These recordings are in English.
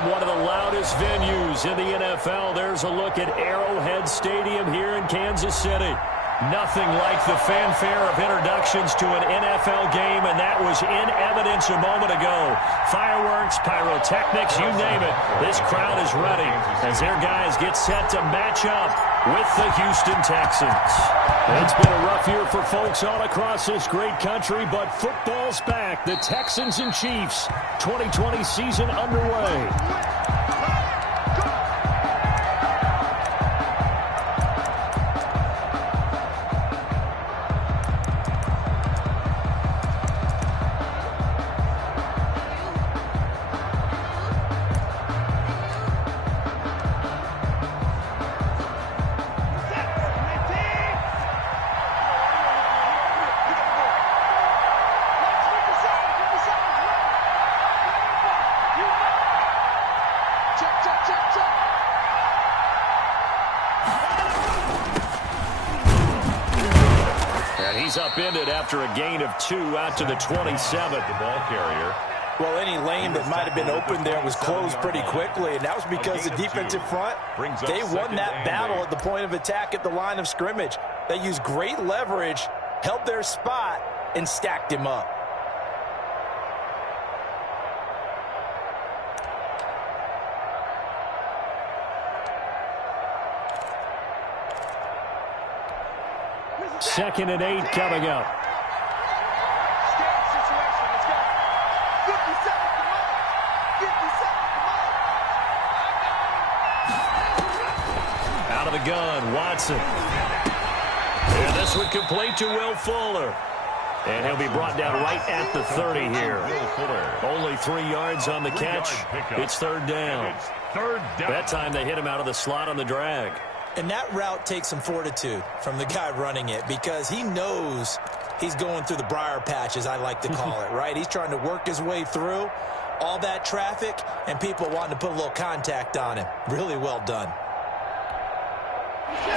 from one of the loudest venues in the NFL, there's a look at Arrowhead Stadium here in Kansas City. Nothing like the fanfare of introductions to an NFL game, and that was in evidence a moment ago. Fireworks, pyrotechnics, you name it. This crowd is ready as their guys get set to match up with the Houston Texans. It's been a rough year for folks all across this great country, but football's back. The Texans and Chiefs, 2020 season underway. He's upended after a gain of 2 out to the 27. The ball carrier. Well, any lane that might have been open there was closed pretty quickly, and that was because the defensive front, they won that battle at the point of attack at the line of scrimmage. They used great leverage, held their spot, and stacked him up. Second and 8 coming up. Out of the gun, Watson. And this one complete to Will Fuller. And he'll be brought down right at the 30 here. Only 3 yards on the catch. It's third down. That time they hit him out of the slot on the drag. And that route takes some fortitude from the guy running it because he knows he's going through the briar patch, as I like to call it, right? He's trying to work his way through all that traffic and people wanting to put a little contact on him. Really well done.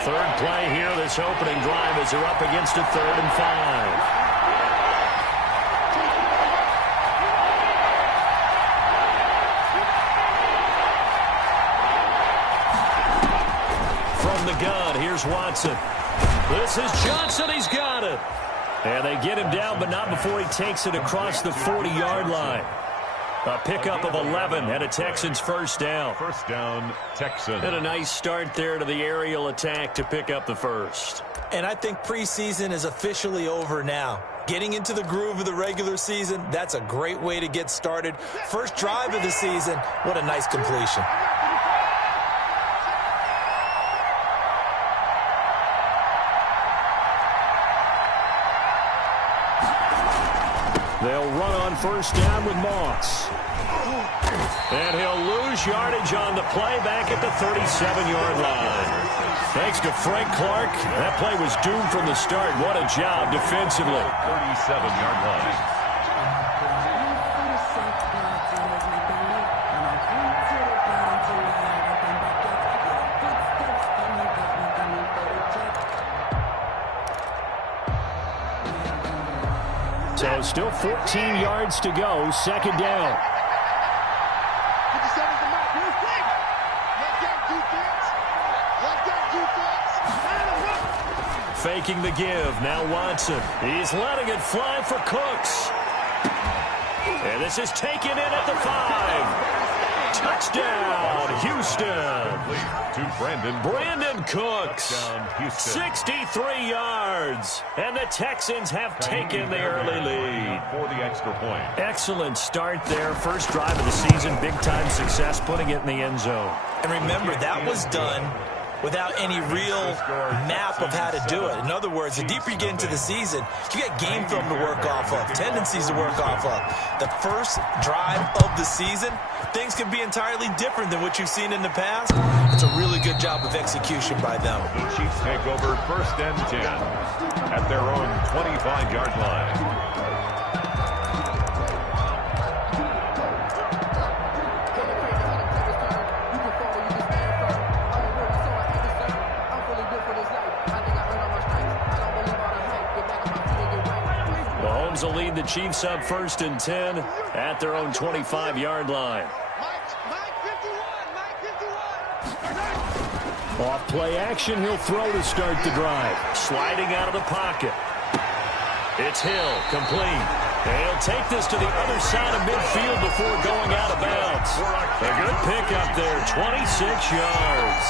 Third play here, this opening drive as they're up against a 3rd and 5. The gun. Here's Watson. This is Johnson. He's got it. And they get him down, but not before he takes it across the 40-yard line. A pickup of 11 and a Texans first down. First down, Texans. And a nice start there to the aerial attack to pick up the first. And I think preseason is officially over now. Getting into the groove of the regular season, that's a great way to get started. First drive of the season, what a nice completion. They'll run on first down with Moss. And he'll lose yardage on the play back at the 37-yard line. Thanks to Frank Clark, that play was doomed from the start. What a job defensively. 37-yard line. So still 14 yards to go, second down. Faking the give, now Watson. He's letting it fly for Cooks. And this is taken in at the 5. Touchdown, Houston. To Brandon Cooks. 63 yards. And the Texans have taken the early lead. For the extra point. Excellent start there. First drive of the season. Big-time success putting it in the end zone. And remember, that was done without any real map of how to do it. In other words, the deeper you get into the season, you got game film to work off of, tendencies to work off of. The first drive of the season, things can be entirely different than what you've seen in the past. It's a really good job of execution by them. The Chiefs take over first and 10 at their own 25-yard line. Mahomes will lead the Chiefs up first and 10 at their own 25-yard line. Off play action, he'll throw to start the drive. Sliding out of the pocket. It's Hill, complete. And he'll take this to the other side of midfield before going out of bounds. A good pickup there, 26 yards.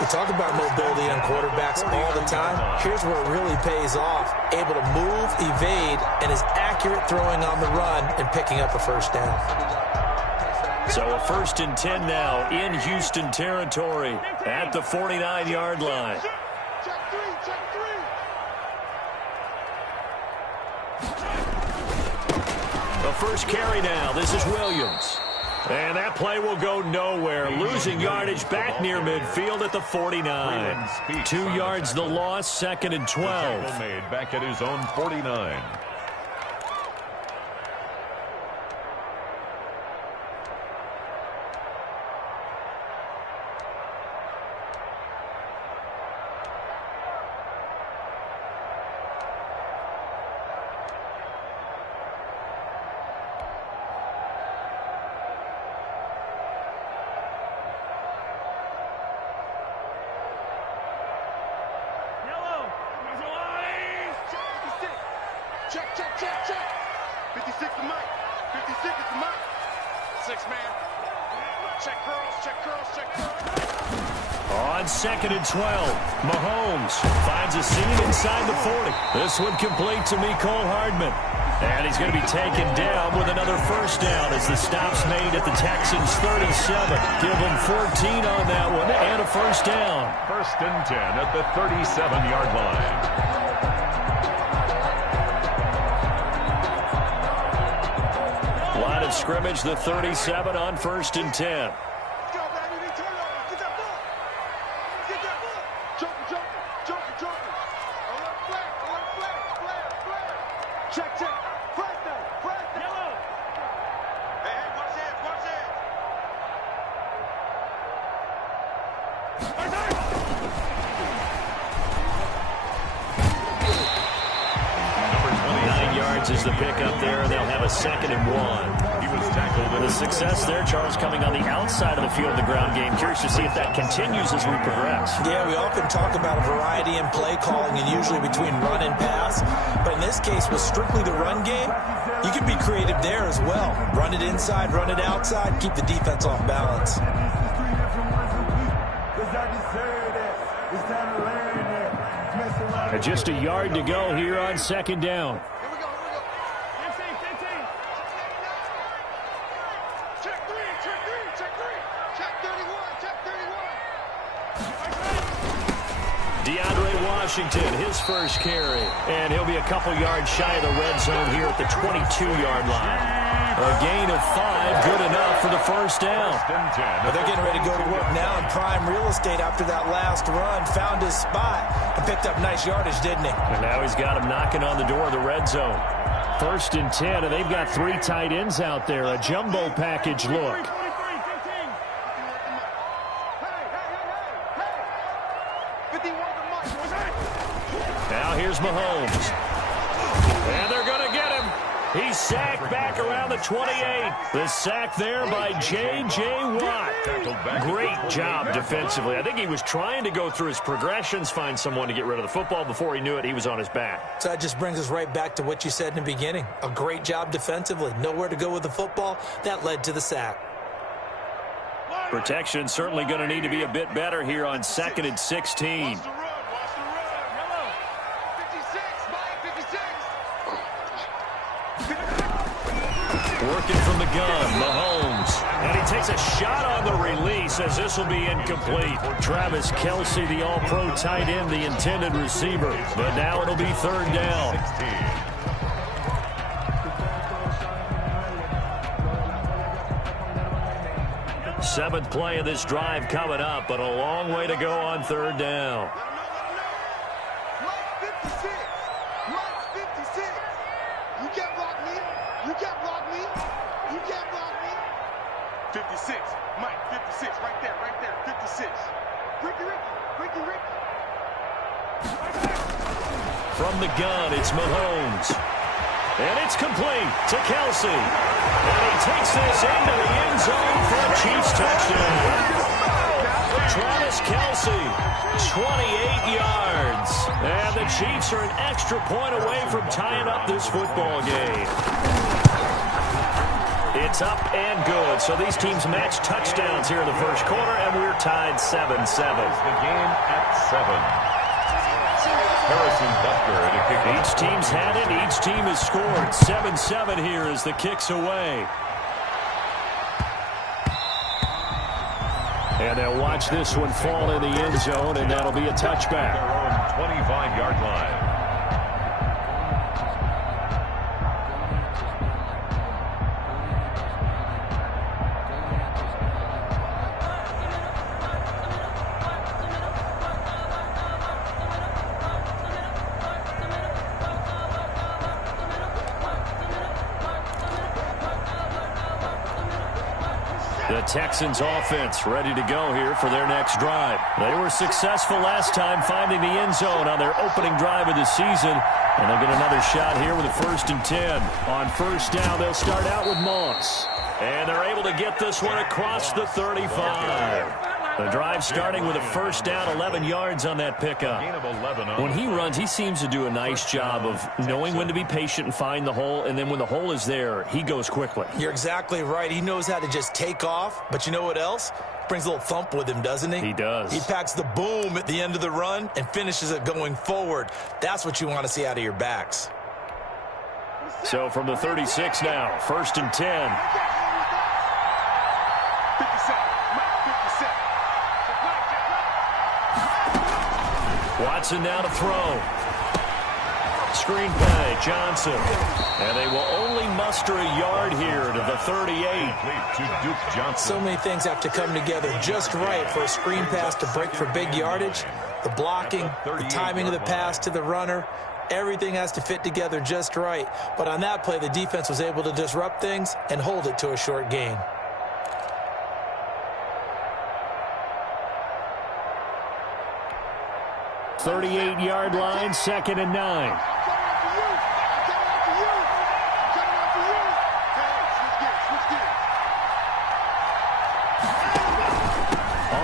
We talk about mobility on quarterbacks all the time. Here's where it really pays off. Able to move, evade, and is accurate throwing on the run and picking up a first down. So a 1st and 10 now in Houston territory at the 49-yard line. The first carry now. This is Williams. And that play will go nowhere. Losing yardage back near midfield at the 49. 2 yards the loss, 2nd and 12. Made back at his own 49. Check. 56 to Mike. 56 is to Mike. 6-man. Check curls. On 2nd and 12, Mahomes finds a seam inside the 40. This one complete to Mecole Hardman. And he's going to be taken down with another first down as the stop's made at the Texans' 37. Give them 14 on that one and a first down. 1st and 10 at the 37-yard line. Line of scrimmage, the 37 on 1st and 10. Is the pickup there, and they'll have a 2nd and 1. He was tackled. The success there, Charles, coming on the outside of the field, the ground game. Curious to see if that continues as we progress. Yeah, we often talk about a variety in play calling and usually between run and pass. But in this case, with strictly the run game, you can be creative there as well. Run it inside, run it outside, keep the defense off balance. Just a yard to go here on 2nd down. Washington, his first carry, and he'll be a couple yards shy of the red zone here at the 22-yard line. A gain of 5, good enough for the first down. Well, they're getting ready to go to work now in prime real estate after that last run. Found his spot and picked up nice yardage, didn't he? And now he's got him knocking on the door of the red zone. 1st and 10, and they've got 3 tight ends out there. A jumbo package look. Now here's Mahomes. And they're going to get him. He's sacked back around the 28. The sack there by J.J. Watt. Great job defensively. I think he was trying to go through his progressions, find someone to get rid of the football. Before he knew it, he was on his back. So that just brings us right back to what you said in the beginning. A great job defensively. Nowhere to go with the football. That led to the sack. Protection certainly going to need to be a bit better here on 2nd and 16. Working from the gun, Mahomes. And he takes a shot on the release as this will be incomplete. Travis Kelce, the all-pro tight end, the intended receiver. But now it'll be 3rd down. 7th play of this drive coming up, but a long way to go on 3rd down. 56, Mike, 56, right there, 56. Ricky. From the gun, it's Mahomes. And it's complete to Kelce. And he takes this into the end zone for a Chiefs touchdown. Travis Kelce, 28 yards. And the Chiefs are an extra point away from tying up this football game. It's up and good. So these teams match touchdowns here in the first quarter, and we're tied 7-7. The game at 7. Harrison Butker to kick. Each team's had it. Each team has scored. 7-7 here as the kick's away. And they'll watch this one fall in the end zone, and that'll be a touchback. Their own 25-yard line. The Texans offense ready to go here for their next drive. They were successful last time finding the end zone on their opening drive of the season, and they'll get another shot here with a 1st and 10. On first down, they'll start out with Moss. And they're able to get this one across the 35. The drive starting with a first down, 11 yards on that pickup. When he runs, he seems to do a nice job of knowing when to be patient and find the hole, and then when the hole is there, he goes quickly. You're exactly right. He knows how to just take off, but you know what else? Brings a little thump with him, doesn't he? He does. He packs the boom at the end of the run and finishes it going forward. That's what you want to see out of your backs. So from the 36 now, 1st and 10. 57. Watson now to throw. Screen play, Johnson. And they will only muster a yard here to the 38. To Duke Johnson. So many things have to come together just right for a screen pass to break for big yardage. The blocking, the timing of the pass to the runner, everything has to fit together just right. But on that play, the defense was able to disrupt things and hold it to a short gain. 38-yard line, 2nd and 9.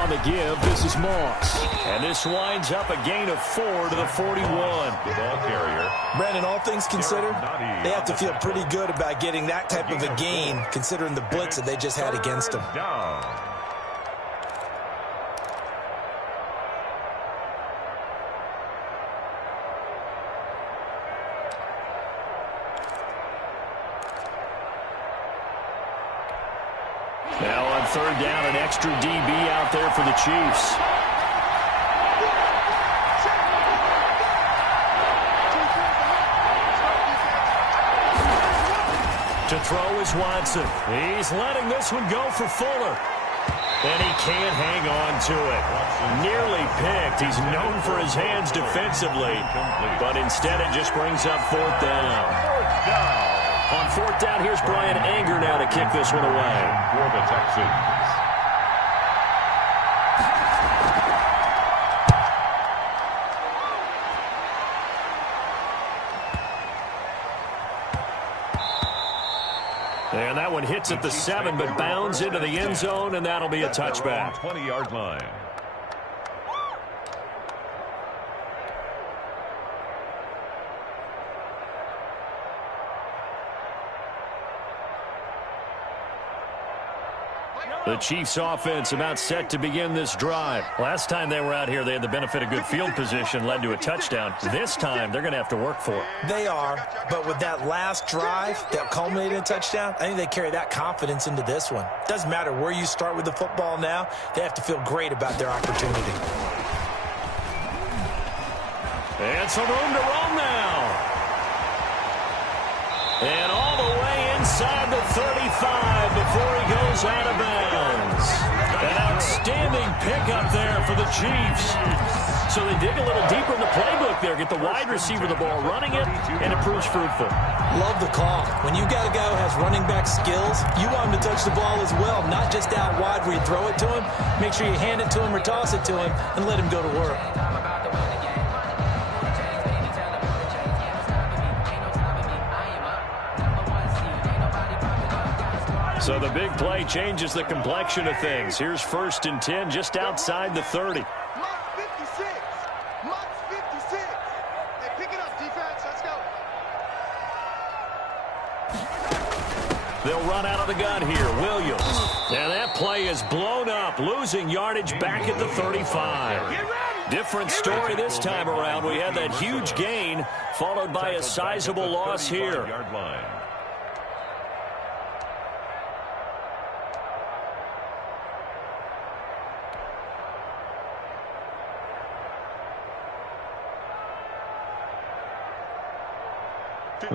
On the give, this is Moss. And this winds up a gain of 4 to the 41. The ball carrier. Brandon, all things considered, they have to feel pretty good about getting that type of a gain, considering the blitz that they just had against them. Down. Now on 3rd down, an extra DB out there for the Chiefs. To throw is Watson. He's letting this one go for Fuller. And he can't hang on to it. Nearly picked. He's known for his hands defensively. But instead it just brings up 4th down. On 4th down, here's Brian Anger now to kick this one away. For the Texans. And that one hits at the 7, but bounds into the end zone, and that'll be a touchback. 20-yard line. The Chiefs offense about set to begin this drive. Last time they were out here, they had the benefit of good field position, led to a touchdown. This time, they're going to have to work for it. They are, but with that last drive that culminated in a touchdown, I think they carry that confidence into this one. Doesn't matter where you start with the football now, they have to feel great about their opportunity. And some room to roam now. And all the way inside the 35 before he goes out of bounds. An outstanding pickup there for the Chiefs. So they dig a little deeper in the playbook there, get the wide receiver the ball running it, and it proves fruitful. Love the call. When you got a guy who has running back skills, you want him to touch the ball as well, not just out wide where you throw it to him. Make sure you hand it to him or toss it to him and let him go to work. So the big play changes the complexion of things. Here's 1st and 10 just outside the 30. Mark 56. Mark 56. Hey, pick it up, defense. Let's go. They'll run out of the gun here. Williams. And that play is blown up, losing yardage back at the 35. Different story this time around. We had that huge gain, followed by a sizable loss here.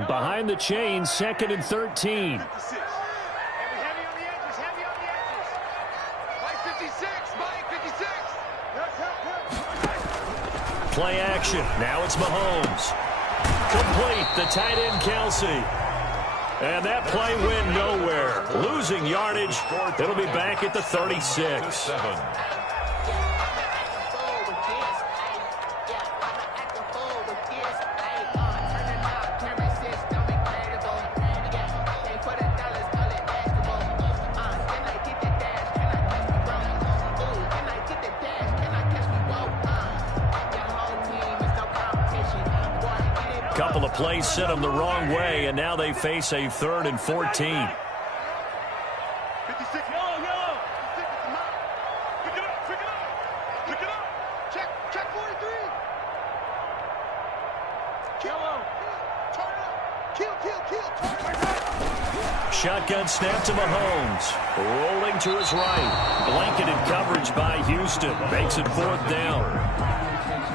Behind the chains, 2nd and 13. 56. And we heavy on the edges, heavy on the edges. Mike 56, Mike 56. Play action. Now it's Mahomes. Complete. The tight end, Kelsey. And that play went nowhere. Losing yardage. It'll be back at the 36. Couple of plays sent them the wrong way, and now they face a 3rd and 14. 56, yellow. 56 at the mouth. Pick it up, pick it up. Pick it up. Check 43. Yellow. Turn it up. Kill. Turn it up. Shotgun snap to Mahomes. Rolling to his right. Blanketed coverage by Houston. Makes it 4th down.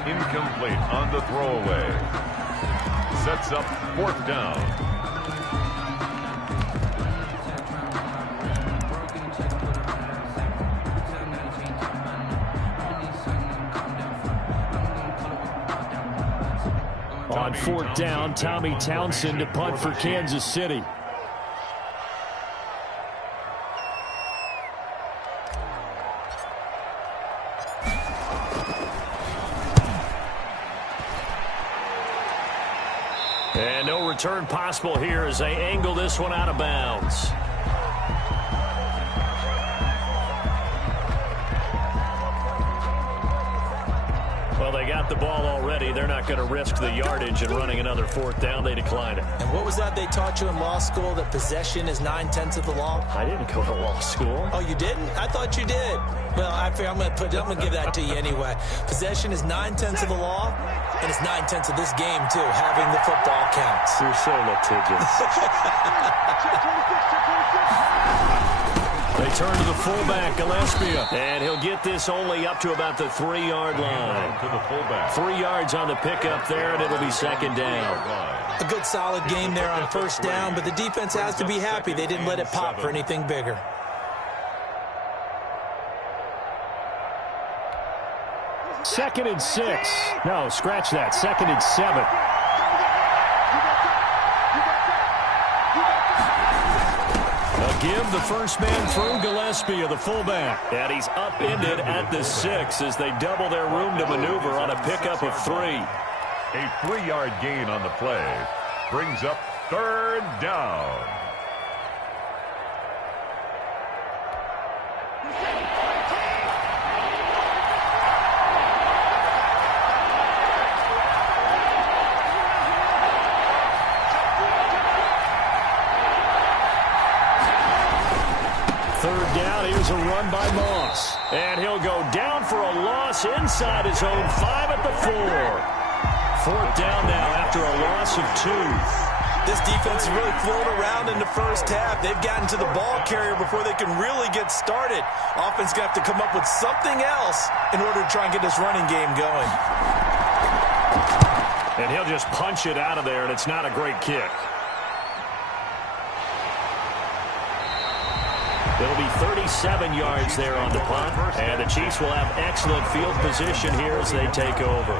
Incomplete on the throwaway. Sets up 4th down. On 4th down, Tommy Townsend to punt for Kansas City. And no return possible here as they angle this one out of bounds. Well, they got the ball already. They're not going to risk the yardage and running another 4th down. They decline it. And what was that they taught you in law school, that possession is 9/10 of the law? I didn't go to law school. Oh, you didn't? I thought you did. Well, I figure I'm going to give that to you anyway. Possession is 9/10 of the law, and it's 9/10 of this game, too. Having the football counts. You're so litigious. They turn to the fullback, Gillespie, and he'll get this only up to about the 3-yard line. To the fullback. 3 yards on the pickup there, and it'll be 2nd down. A good solid game there on 1st down, but the defense has to be happy they didn't let it pop for anything bigger. Second and 6. No, scratch that. 2nd and 7. A give, the first man through, Gillespie, the fullback. And he's upended at the 6 as they double their room to maneuver on a pickup of 3. A 3-yard gain on the play brings up 3rd down. A run by Moss. And he'll go down for a loss inside his own 5 at the 4. 4th down now after a loss of 2. This defense is really flown around in the 1st half. They've gotten to the ball carrier before they can really get started. Offense got to come up with something else in order to try and get this running game going. And he'll just punch it out of there, and it's not a great kick. It'll be 37 yards there on the punt, and the Chiefs will have excellent field position here as they take over.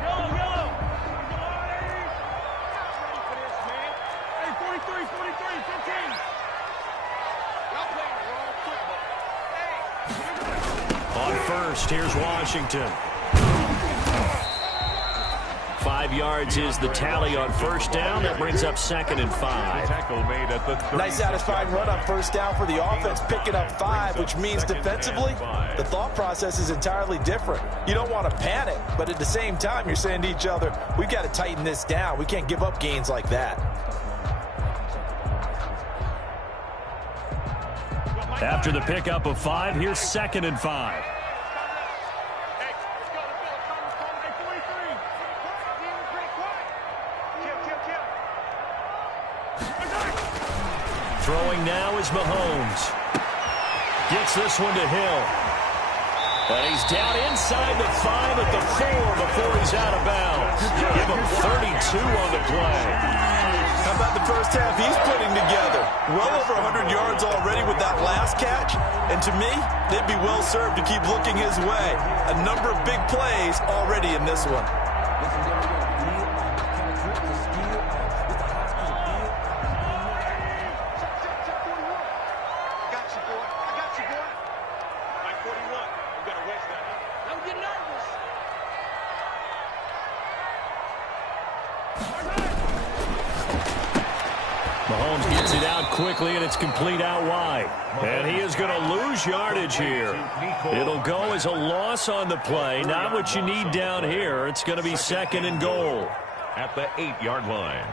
Yo! first. Here's Washington. 5 yards is the tally on first down. That brings up 2nd and 5. Tackle made at the Nice satisfying run on first down for the offense, picking up 5, which means defensively, the thought process is entirely different. You don't want to panic, but at the same time, you're saying to each other, we've got to tighten this down. We can't give up gains like that. After the pickup of 5, here's 2nd and 5. Throwing now is Mahomes. Gets this one to Hill. And he's down inside the 5 at the 4 before he's out of bounds. Give him 32 on the play. How about the first half he's putting together? Well over 100 yards already with that last catch. And to me, they'd be well served to keep looking his way. A number of big plays already in this one. Mahomes gets it out quickly, and it's complete out wide. And he is going to lose yardage here. It'll go as a loss on the play. Not what you need down here. It's going to be 2nd and goal. At the 8-yard line.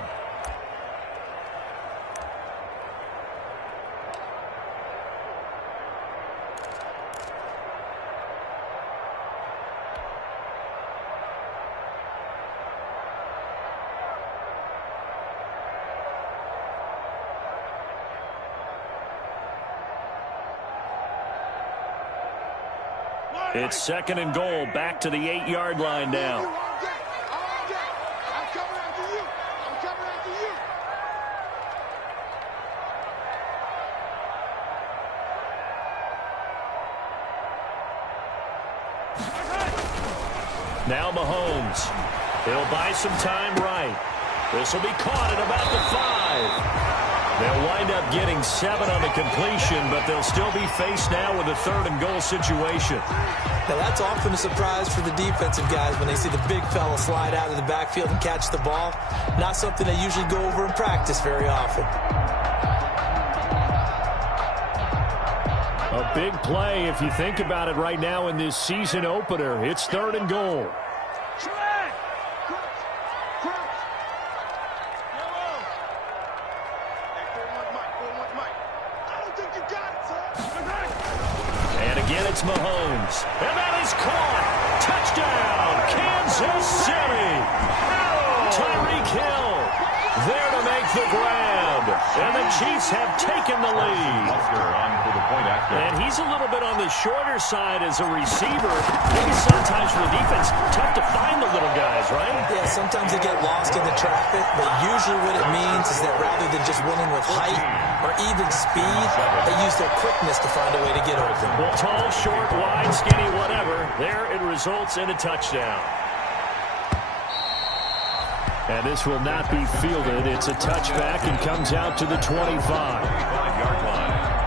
It's 2nd and goal, back to the 8-yard line now. I'm coming after you. I'm coming after you. Now Mahomes. He'll buy some time right. This will be caught at about the 5. They'll wind up getting 7 on the completion, but they'll still be faced now with a 3rd and goal situation. Now, that's often a surprise for the defensive guys when they see the big fella slide out of the backfield and catch the ball. Not something they usually go over in practice very often. A big play if you think about it right now in this season opener. It's 3rd and goal. And again, it's Mahomes. And that is caught. Touchdown, Kansas City. Tyreek Hill there to make the grab. And the Chiefs have taken the lead. And he's a little bit on the shorter side as a receiver. Maybe sometimes for the defense, tough to find the little guys, right? Yeah, sometimes they get lost in the traffic, but usually what it means is that rather than just winning with height or even speed, they use their quickness to find a way to get open. Well, tall, short, wide, skinny, whatever. There it results in a touchdown. And this will not be fielded. It's a touchback and comes out to the 25-yard line.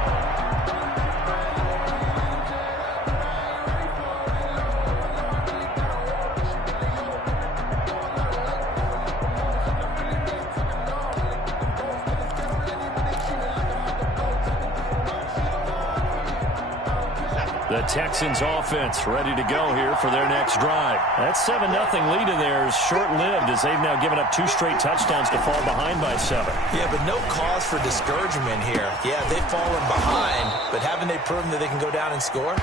The Texans offense ready to go here for their next drive. That 7-0 lead in there is short-lived as they've now given up 2 straight touchdowns to fall behind by 7. Yeah, but no cause for discouragement here. Yeah, they've fallen behind, but haven't they proven that they can go down and score?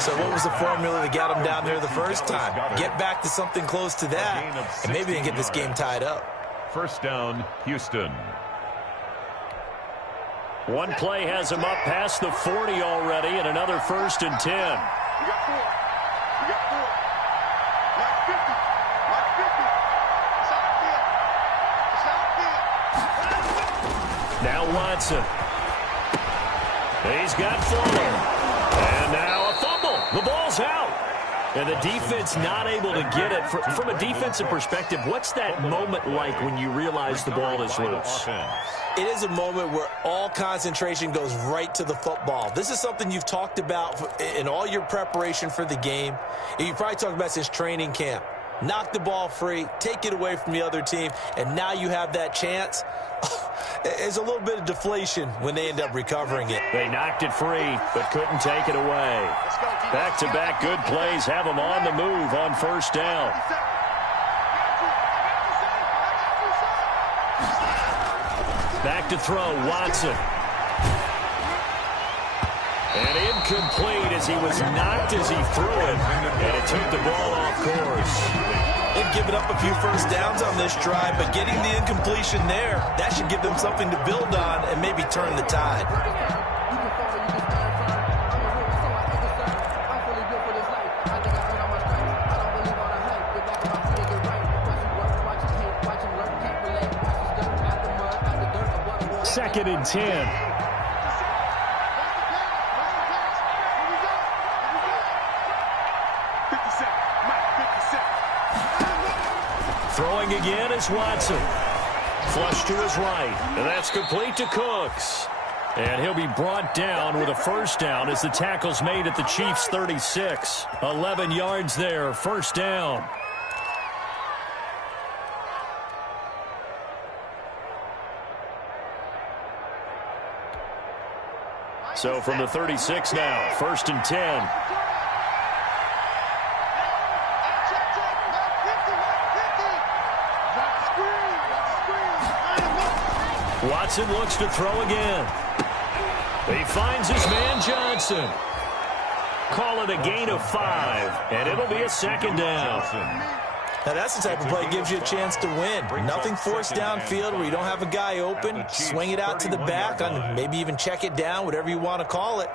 So what was the formula that got them down there the first time? Get back to something close to that, and maybe they can get this game tied up. First down, Houston. One play has him up past the 40 already, and another 1st and 10. We got 4. We got 4. Like 50. Like 50. It's outfield. It's outfield. Now Watson. He's got Fuller. And now a fumble. The ball's out. And the defense not able to get it. From a defensive perspective, what's that moment like when you realize the ball is loose? It is a moment where all concentration goes right to the football. This is something you've talked about in all your preparation for the game. And you probably talked about since training camp. Knock the ball free, take it away from the other team, and now you have that chance. There's a little bit of deflation when they end up recovering it. They knocked it free, but couldn't take it away. Back-to-back good plays have them on the move on first down. Back to throw, Watson. And incomplete as he was knocked as he threw it, and it took the ball off course. They've given up a few first downs on this drive, but getting the incompletion there, that should give them something to build on and maybe turn the tide. Second and 10. Throwing again is Watson. Flush to his right. And that's complete to Cooks. And he'll be brought down with a first down as the tackle's made at the Chiefs' 36. 11 yards there, first down. So from the 36 now, first and 10. Watson looks to throw again. He finds his man Johnson. Call it a gain of 5, and it'll be a second down. Now that's the type of play that gives you a chance to win. Nothing forced downfield where you don't have a guy open. Swing it out to the back, on maybe even check it down, whatever you want to call it.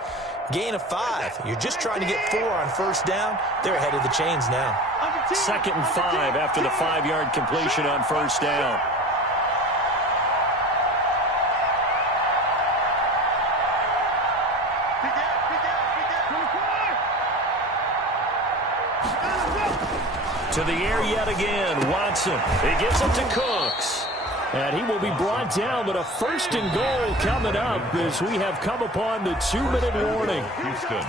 Gain of 5. You're just trying to get 4 on first down. They're ahead of the chains now. Second and 5 after the 5-yard completion on first down. To the air yet again, Watson. He gives it to Cooks. And he will be brought down, but a first and goal coming up as we have come upon the 2-minute warning. Houston.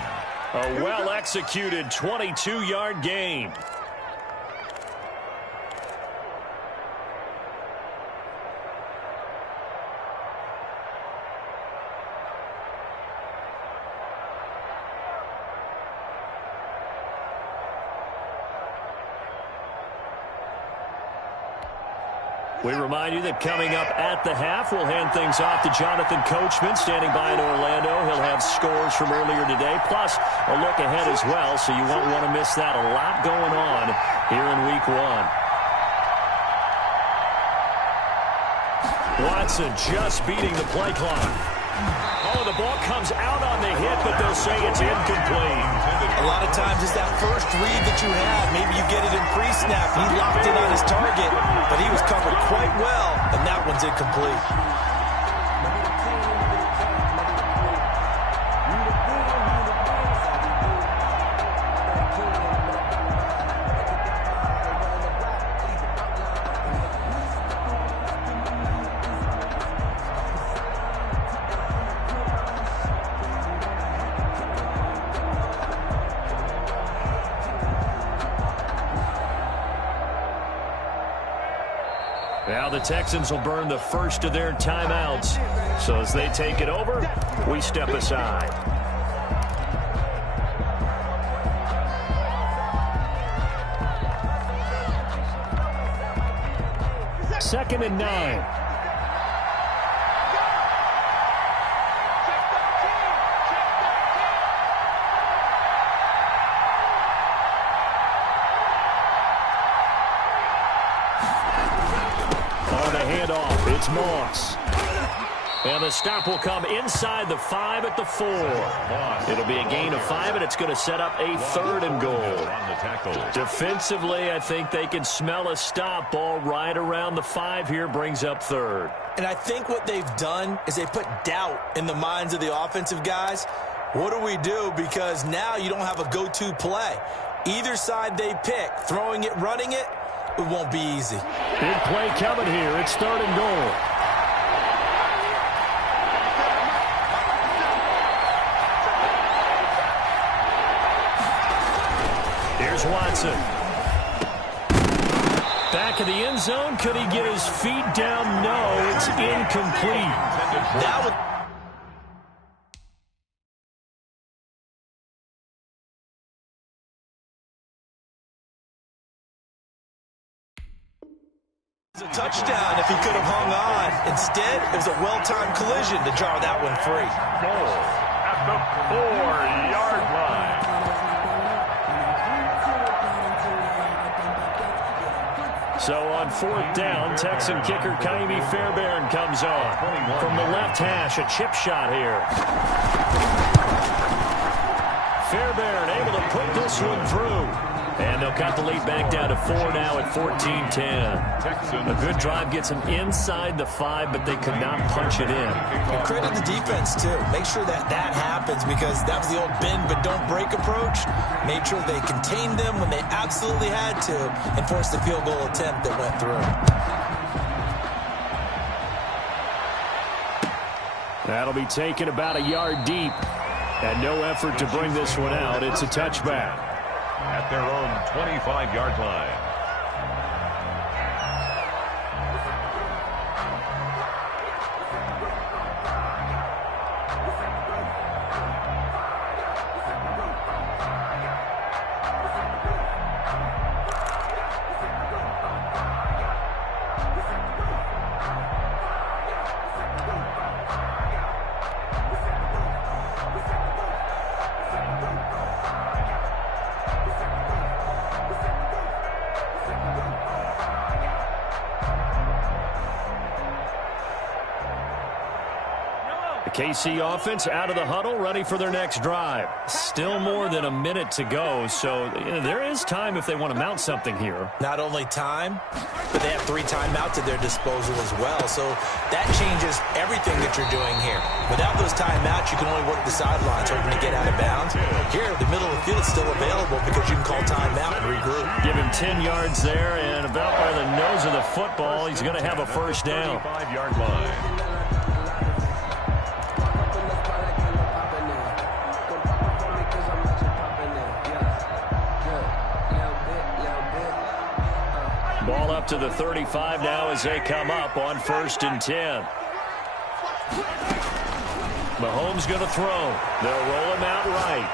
A well-executed 22-yard gain. We remind you that coming up at the half, we'll hand things off to Jonathan Coachman, standing by in Orlando. He'll have scores from earlier today, plus a look ahead as well, so you won't want to miss that. A lot going on here in Week 1. Watson just beating the play clock. Oh, the ball comes out on the hit, but they'll say it's incomplete. A lot of times it's that first read that you have. Maybe you get it in pre-snap. He locked in on his target, but he was covered quite well, and that one's incomplete. Now the Texans will burn the first of their timeouts. So as they take it over, we step aside. Second and 9. It's Moss. And the stop will come inside the 5 at the 4. It'll be a gain of 5, and it's going to set up a 3rd and goal. Defensively, I think they can smell a stop ball right around the 5 here, brings up 3rd. And I think what they've done is they put doubt in the minds of the offensive guys. What do we do? Because now you don't have a go-to play. Either side they pick, throwing it, running it, it won't be easy. Big play coming here. It's 3rd and goal. Here's Watson. Back of the end zone. Could he get his feet down? No, it's incomplete. That would... a touchdown if he could have hung on. Instead, it was a well-timed collision to jar that one free. Goal at the 4-yard line. So on 4th down, Texan kicker Kaimi Fairbairn comes on. From the left hash, a chip shot here. Fairbairn able to put this one through. And they'll cut the lead back down to 4 now at 14-10. A good drive gets them inside the 5, but they could not punch it in. And credit the defense, too. Make sure that happens, because that was the old bend but don't break approach. Made sure they contained them when they absolutely had to and forced the field goal attempt that went through. That'll be taken about a yard deep. And no effort to bring this one out. It's a touchback. At their own 25-yard line. KC offense out of the huddle, ready for their next drive. Still more than a minute to go, so there is time if they want to mount something here. Not only time, but they have 3 timeouts at their disposal as well, so that changes everything that you're doing here. Without those timeouts, you can only work the sidelines hoping to get out of bounds. Here, the middle of the field is still available because you can call timeout and regroup. Give him 10 yards there, and about by the nose of the football, he's going to have a first down. 35-yard line. Ball up to the 35 now as they come up on 1st and 10. Mahomes going to throw. They'll roll him out right.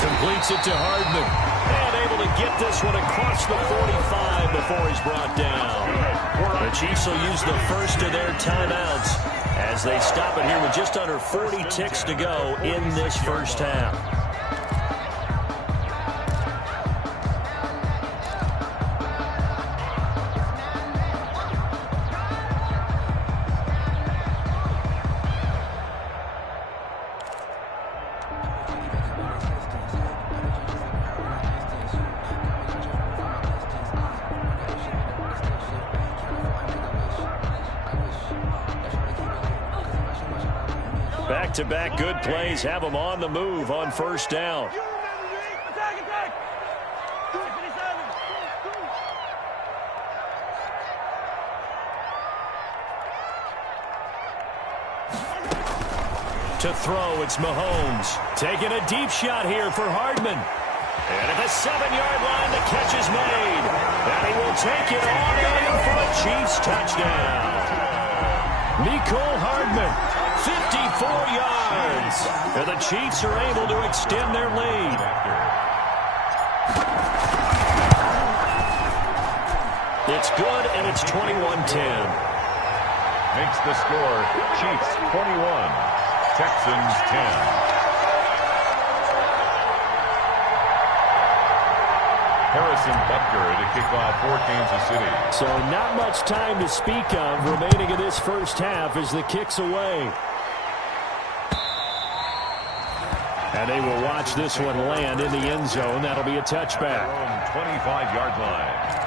Completes it to Hardman. And able to get this one across the 45 before he's brought down. The Chiefs will use the first of their timeouts as they stop it here with just under 40 ticks to go in this first half. Back-to-back good plays have them on the move on 1st down. To throw, it's Mahomes. Taking a deep shot here for Hardman. And at the 7-yard line, the catch is made. And he will take it on in for a Chiefs touchdown. Mecole Hardman. 54 yards. And the Chiefs are able to extend their lead. It's good, and it's 21-10. Makes the score Chiefs 21, Texans 10. Harrison Butker to kick off for Kansas City. So not much time to speak of remaining in this first half as the kick's away. And they will watch this one land in the end zone. That'll be a touchback. 25-yard line.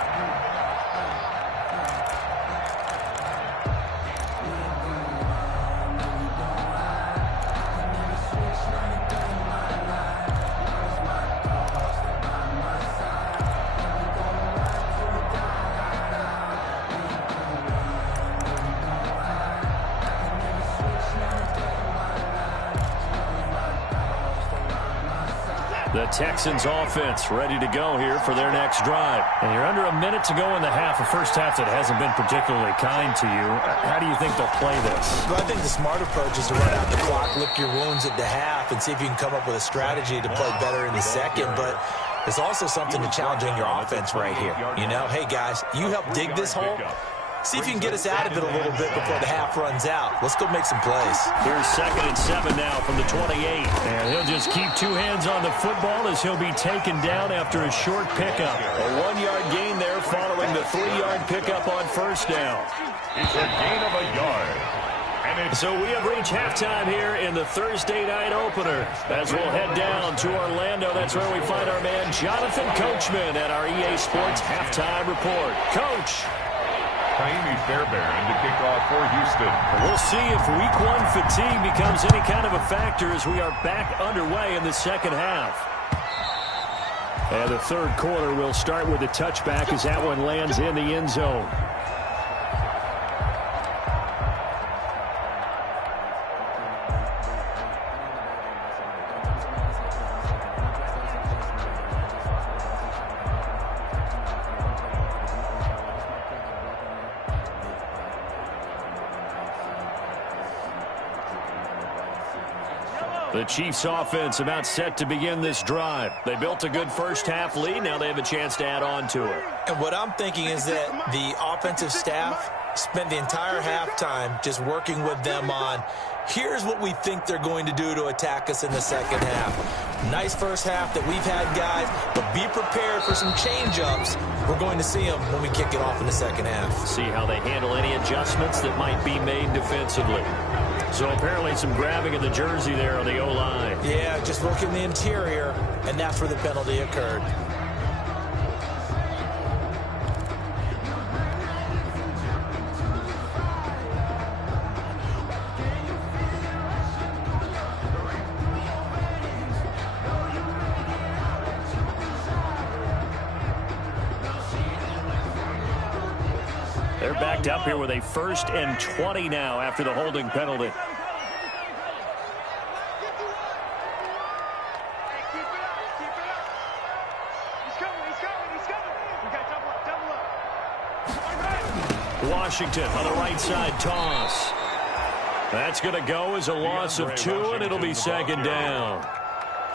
The Texans offense ready to go here for their next drive. And you're under a minute to go in the half, a first half that hasn't been particularly kind to you. How do you think they'll play this? Well, I think the smart approach is to run out the clock, lick your wounds at the half, and see if you can come up with a strategy to play better in the second. But there's also something to challenging your offense right here. You know, hey, guys, you help dig this hole. See if you can get us out of it a little bit before the half runs out. Let's go make some plays. Here's 2nd and 7 now from the 28. And he'll just keep 2 hands on the football as he'll be taken down after a short pickup. A 1-yard gain there following the 3-yard pickup on first down. It's a gain of a yard. So we have reached halftime here in the Thursday night opener. As we'll head down to Orlando, that's where we find our man Jonathan Coachman at our EA Sports Halftime Report. Coach. Jaime Fairbairn to kick off for Houston. We'll see if Week 1 fatigue becomes any kind of a factor as we are back underway in the second half. And the third quarter will start with a touchback as that one lands in the end zone. The Chiefs offense about set to begin this drive. They built a good first half lead. Now they have a chance to add on to it. And what I'm thinking is that the offensive staff spent the entire halftime just working with them on, here's what we think they're going to do to attack us in the second half. Nice first half that we've had, guys, but be prepared for some change-ups. We're going to see them when we kick it off in the second half. See how they handle any adjustments that might be made defensively. So apparently some grabbing of the jersey there on the O-line. Yeah, just look in the interior, and that's where the penalty occurred. They're backed up here with a 1st and 20 now after the holding penalty. Washington on the right side toss. That's going to go as a loss of 2, and it'll be 2nd down.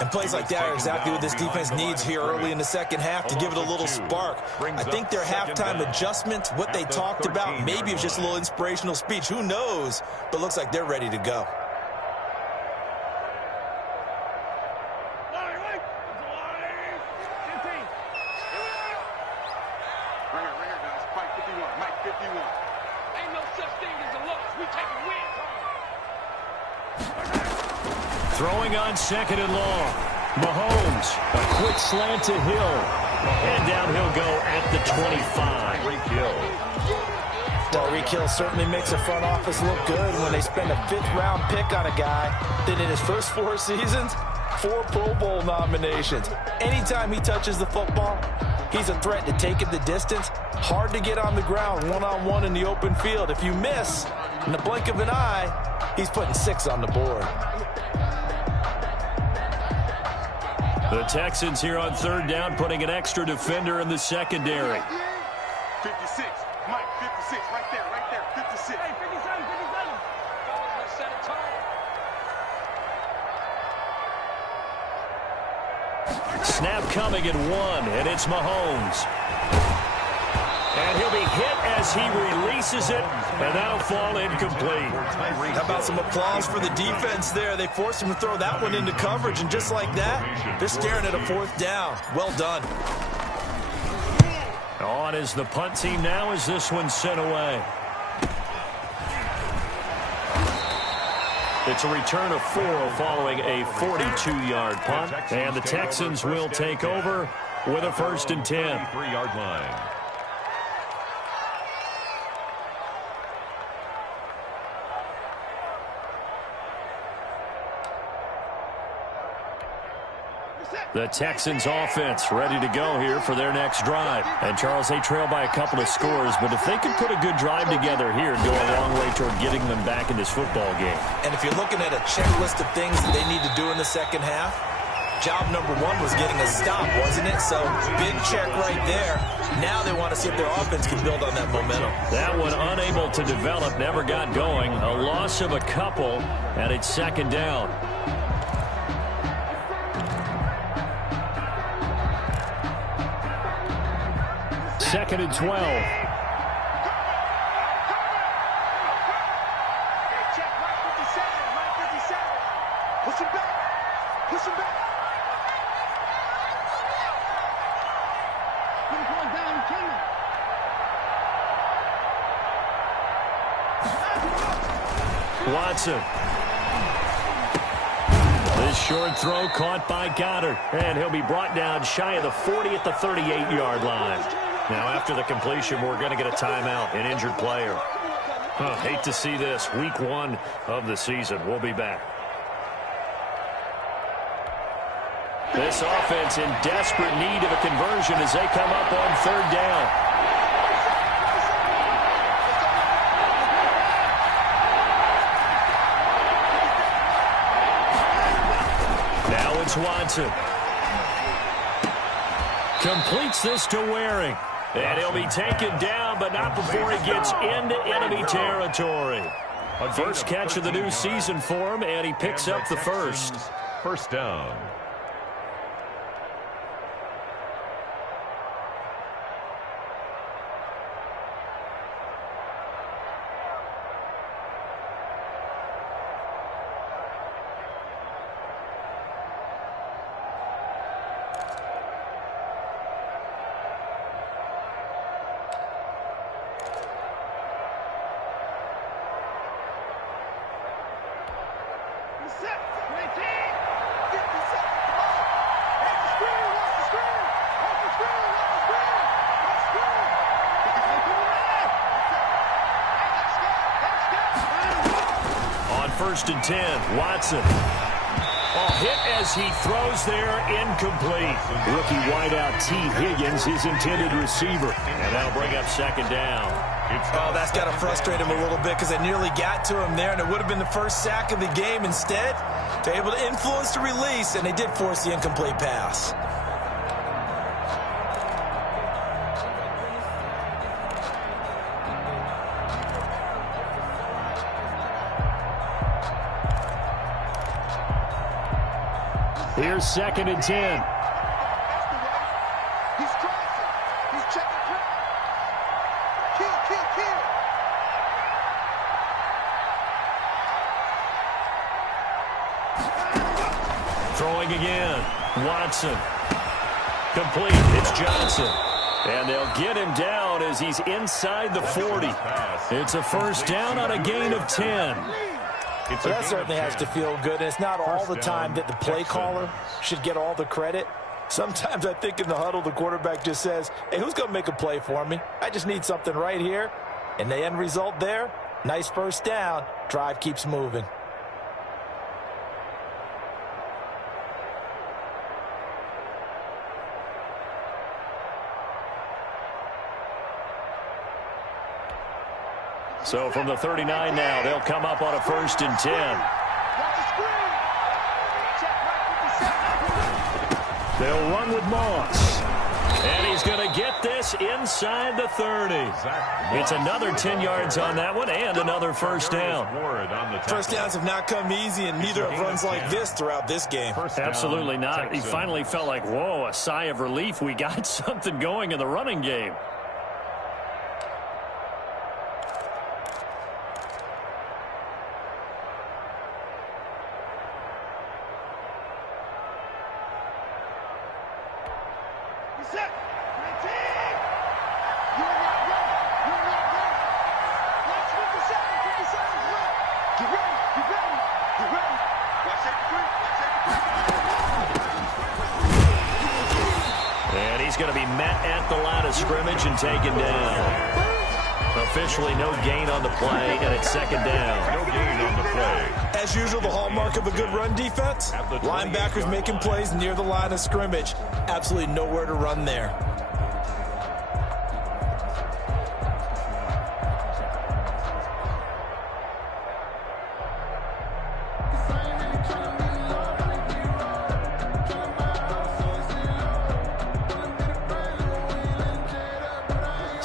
And plays like that are exactly what this defense needs here early in the second half to give it a little spark. I think their halftime adjustment, what they talked about, maybe it was just a little inspirational speech. Who knows? But looks like they're ready to go. Throwing on 2nd and long. Mahomes, a quick slant to Hill. And down he'll go at the 25. Tyreek Hill certainly makes the front office look good when they spend a 5th-round pick on a guy. Then in his first 4 seasons, 4 Pro Bowl nominations. Anytime he touches the football, he's a threat to take it the distance. Hard to get on the ground one-on-one in the open field. If you miss, in the blink of an eye, he's putting 6 on the board. The Texans here on 3rd down, putting an extra defender in the secondary. 56, Mike, 56, right there, 56. Hey, 57, 57. Snap coming at 1, and it's Mahomes. And he'll be hit as he releases it, and that'll fall incomplete. How about some applause for the defense there? They forced him to throw that one into coverage, and just like that, they're staring at a 4th down. Well done. On is the punt team now as this one's sent away. It's a return of 4 following a 42-yard punt, and the Texans will take over with a 1st and 10. 3-yard line. The Texans offense ready to go here for their next drive. And Charles, they trail by a couple of scores, but if they could put a good drive together here and go a long way toward getting them back in this football game. And if you're looking at a checklist of things that they need to do in the second half, Job number one was getting a stop, wasn't it? So big check right there. Now they want to see if their offense can build on that momentum. That one unable to develop, never got going. A loss of a couple, and it's second down. Second and 12. Push him back. Push him back. Put him going down, Kenny. Watson. This short throw caught by Goddard. And he'll be brought down shy of the 40 at the 38-yard line. Now, after the completion, we're going to get a timeout, an injured player. Hate to see this. Week 1 of the season. We'll be back. This offense in desperate need of a conversion as they come up on third down. Now it's Watson. Completes this to Waring. And he'll be taken down, but not before he gets into enemy territory. First catch of the new season for him, and he picks up the first. First down. First and 10, Watson. Hit as he throws there, incomplete. Rookie wideout T. Higgins, his intended receiver. And that'll bring up second down. Oh, that's got to frustrate him a little bit because they nearly got to him there, and it would have been the first sack of the game. Instead, they're able to influence the release, and they did force the incomplete pass. Here's second and 10. He's crossing. He's checking crowd. Kill. Throwing again. Watson. Complete. It's Johnson. And they'll get him down as he's inside the 40. It's a first down on a gain of 10. So that certainly has to feel good, and it's not all the time that the play caller should get all the credit. Sometimes I think in the huddle, the quarterback just says, hey, who's going to make a play for me? I just need something right here. And the end result there, nice first down. Drive keeps moving. So from the 39 now, they'll come up on a first and 10. They'll run with Moss. And he's going to get this inside the 30. It's another 10 yards on that one and another first down. First downs have not come easy, and neither have runs like this throughout this game. Absolutely not. He finally felt like, whoa, a sigh of relief. We got something going in the running game. Scrimmage and taken down. Officially no gain on the play, and it's second down. No gain on the play. As usual, the hallmark of a good run defense, linebackers making plays near the line of scrimmage. Absolutely nowhere to run there.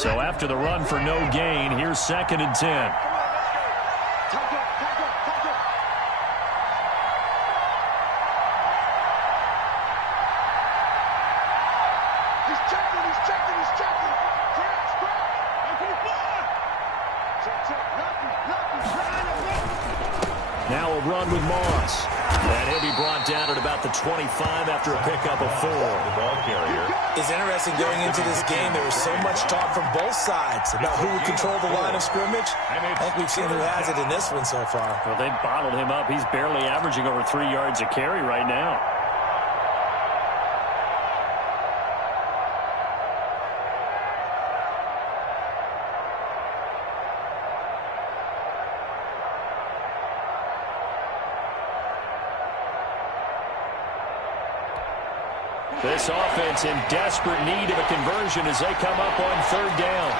So after the run for no gain, here's 2nd and 10. Now a run with Moss. And he'll be brought down at about the 25 after a pickup of 4. The ball carrier. It's interesting going into this game. There was so much talk from both sides about who would control the line of scrimmage. I think we've seen who has it in this one so far. Well, they bottled him up. He's barely averaging over 3 yards a carry right now. This offense in desperate need of a conversion as they come up on 3rd down.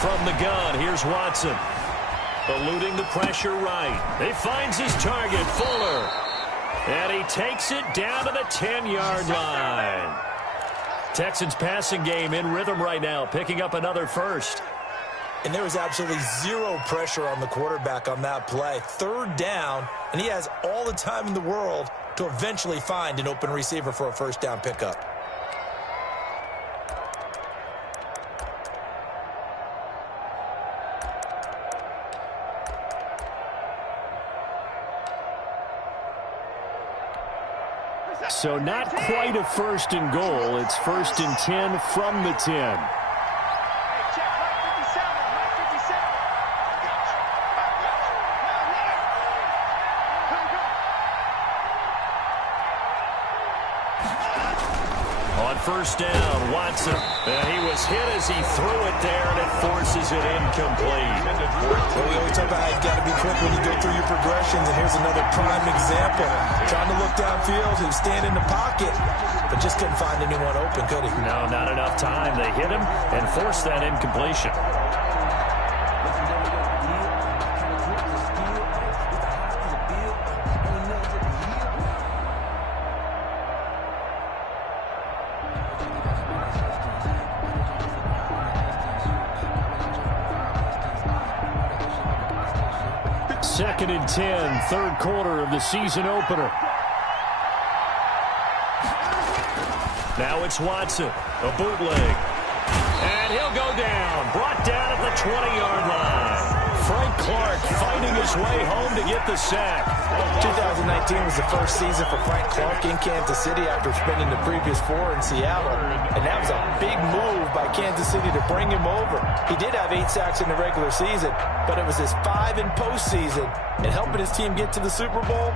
From the gun, here's Watson. Eluding the pressure right. He finds his target, Fuller. And he takes it down to the 10-yard line. Texans passing game in rhythm right now, picking up another first. And there was absolutely zero pressure on the quarterback on that play. 3rd down, and he has all the time in the world to eventually find an open receiver for a 1st down pickup. So not quite a 1st and goal. It's 1st and 10 from the 10. On 1st down, Watson. And he was hit as he threw it there, and it forces it incomplete. Well, we always talk about how you've got to be quick when you go through your progressions, and here's another prime example. Trying to look downfield, he was standing in the pocket, but just couldn't find anyone open, could he? No, not enough time. They hit him and forced that incompletion. Second and 10, 3rd quarter of the season opener. Now it's Watson, a bootleg. And he'll go down, brought down at the 20-yard line. Frank Clark fighting his way home to get the sack. 2019 was the first season for Frank Clark in Kansas City after spending the previous 4 in Seattle. And that was a big move by Kansas City to bring him over. He did have 8 sacks in the regular season, but it was his 5 in postseason. And helping his team get to the Super Bowl,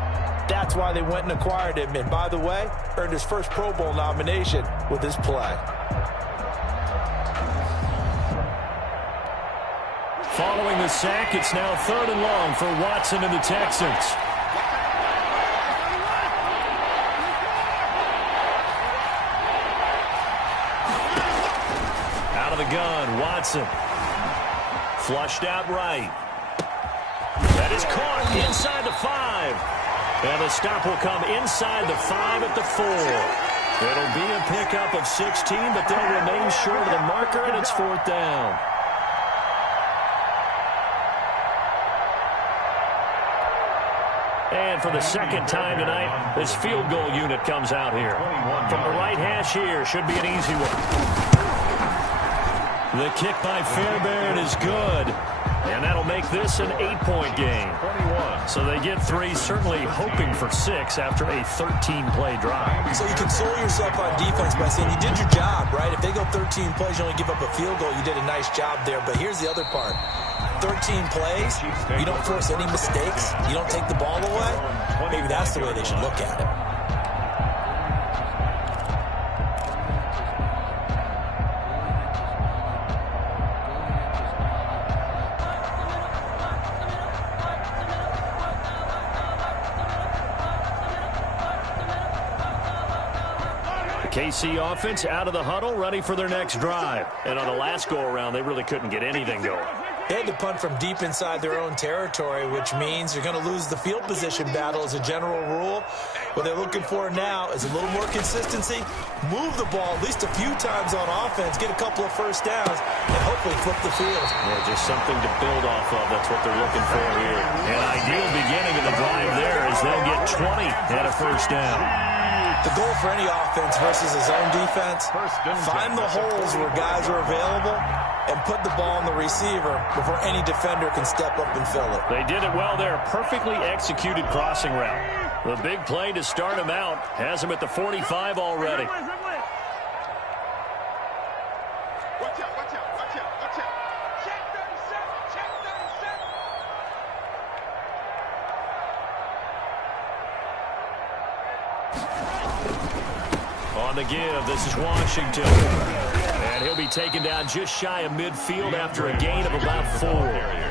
that's why they went and acquired him. And by the way, earned his first Pro Bowl nomination with his play. Following the sack, it's now 3rd and long for Watson and the Texans. Out of the gun, Watson. Flushed out right. That is caught inside the 5. And the stop will come inside the 5 at the 4. It'll be a pickup of 16, but they'll remain short of the marker, and it's 4th down. And for the 2nd time tonight, this field goal unit comes out here. From the right hash here, should be an easy one. The kick by Fairbairn is good. And that'll make this an 8-point game. So they get 3, certainly hoping for 6 after a 13-play drive. So you console yourself on defense by saying you did your job, right? If they go 13 plays, you only give up a field goal, you did a nice job there. But here's the other part. 13 plays, you don't force any mistakes, you don't take the ball away. Maybe that's the way they should look at it. KC offense out of the huddle, ready for their next drive. And on the last go-around, they really couldn't get anything going. They had to punt from deep inside their own territory, which means you're going to lose the field position battle as a general rule. What they're looking for now is a little more consistency, move the ball at least a few times on offense, get a couple of first downs, and hopefully flip the field. Yeah, just something to build off of. That's what they're looking for here. An ideal beginning of the drive there as they'll get 20 and a first down. The goal for any offense versus a zone defense, find the holes where guys are available and put the ball on the receiver before any defender can step up and fill it. They did it well there. Perfectly executed crossing route. The big play to start him out has him at the 45 already. Watch out, watch out, watch out, watch out. Check 37, check 37. On the give, this is Washington. And he'll be taken down just shy of midfield after a gain of about 4.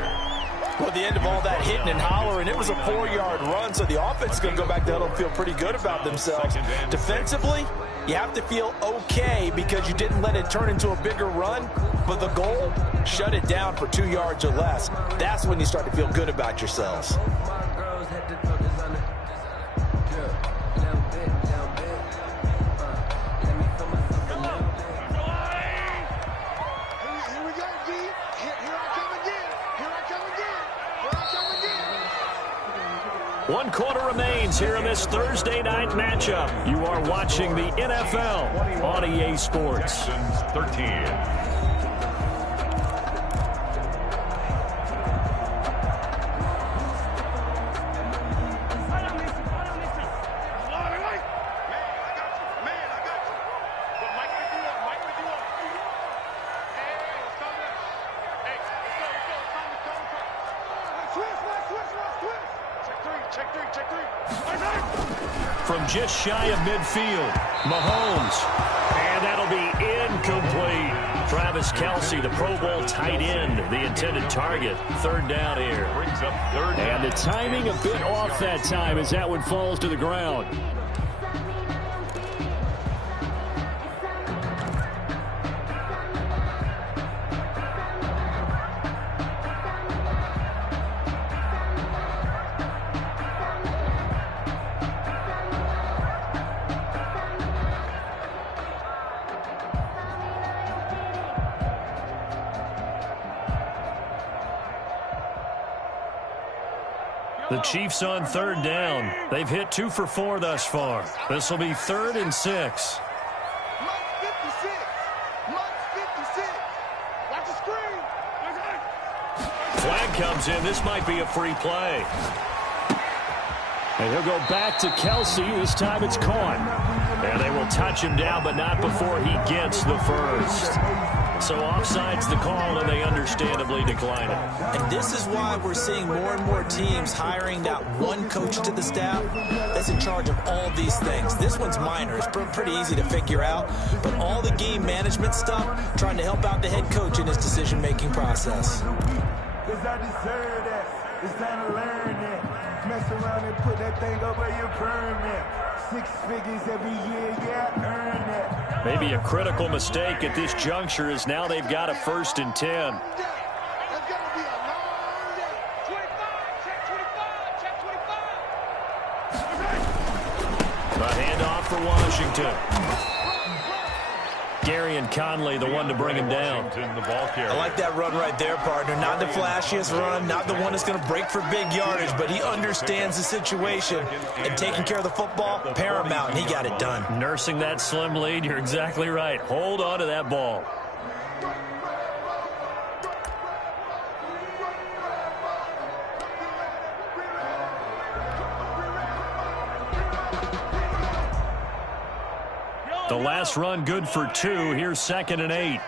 Well, at the end of all that hitting and hollering, it was a 4-yard run, so the offense is going to go back down and feel pretty good about themselves. Defensively, you have to feel okay because you didn't let it turn into a bigger run, but the goal, shut it down for 2 yards or less. That's when you start to feel good about yourselves. One quarter remains here in this Thursday night matchup. You are watching the NFL on EA Sports. Texans 13. From just shy of midfield, Mahomes. And that'll be incomplete. Travis Kelce, the Pro Bowl tight end, the intended target. Third down here. Brings up third down. And the timing a bit off that time as that one falls to the ground. The Chiefs on third down. They've hit 2 for 4 thus far. This will be 3rd and 6. Mike 56. Mike 56. Watch the screen. Flag comes in. This might be a free play. And he'll go back to Kelce. This time it's caught. And they will touch him down, but not before he gets the first. So offside's the call, and they understandably decline it. And this is why we're seeing more and more teams hiring that one coach to the staff that's in charge of all these things. This one's minor. It's pretty easy to figure out. But all the game management stuff, trying to help out the head coach in his decision-making process. Because I deserve that. It's time to learn that. Mess around and put that thing over your permit. 6 figures every year, yeah, earn that. Maybe a critical mistake at this juncture is now they've got a 1st and 10. That's going to be a long day. 25, check 25, check 25. A handoff for Washington. Gary and Canale, the one to bring him down. The ball carrier. I like that run right there, partner. Not the flashiest run, not the one that's going to break for big yardage, but he understands the situation, and taking care of the football, paramount, and he got it done. Nursing that slim lead, you're exactly right. Hold on to that ball. The last run good for 2. Here's 2nd and 8.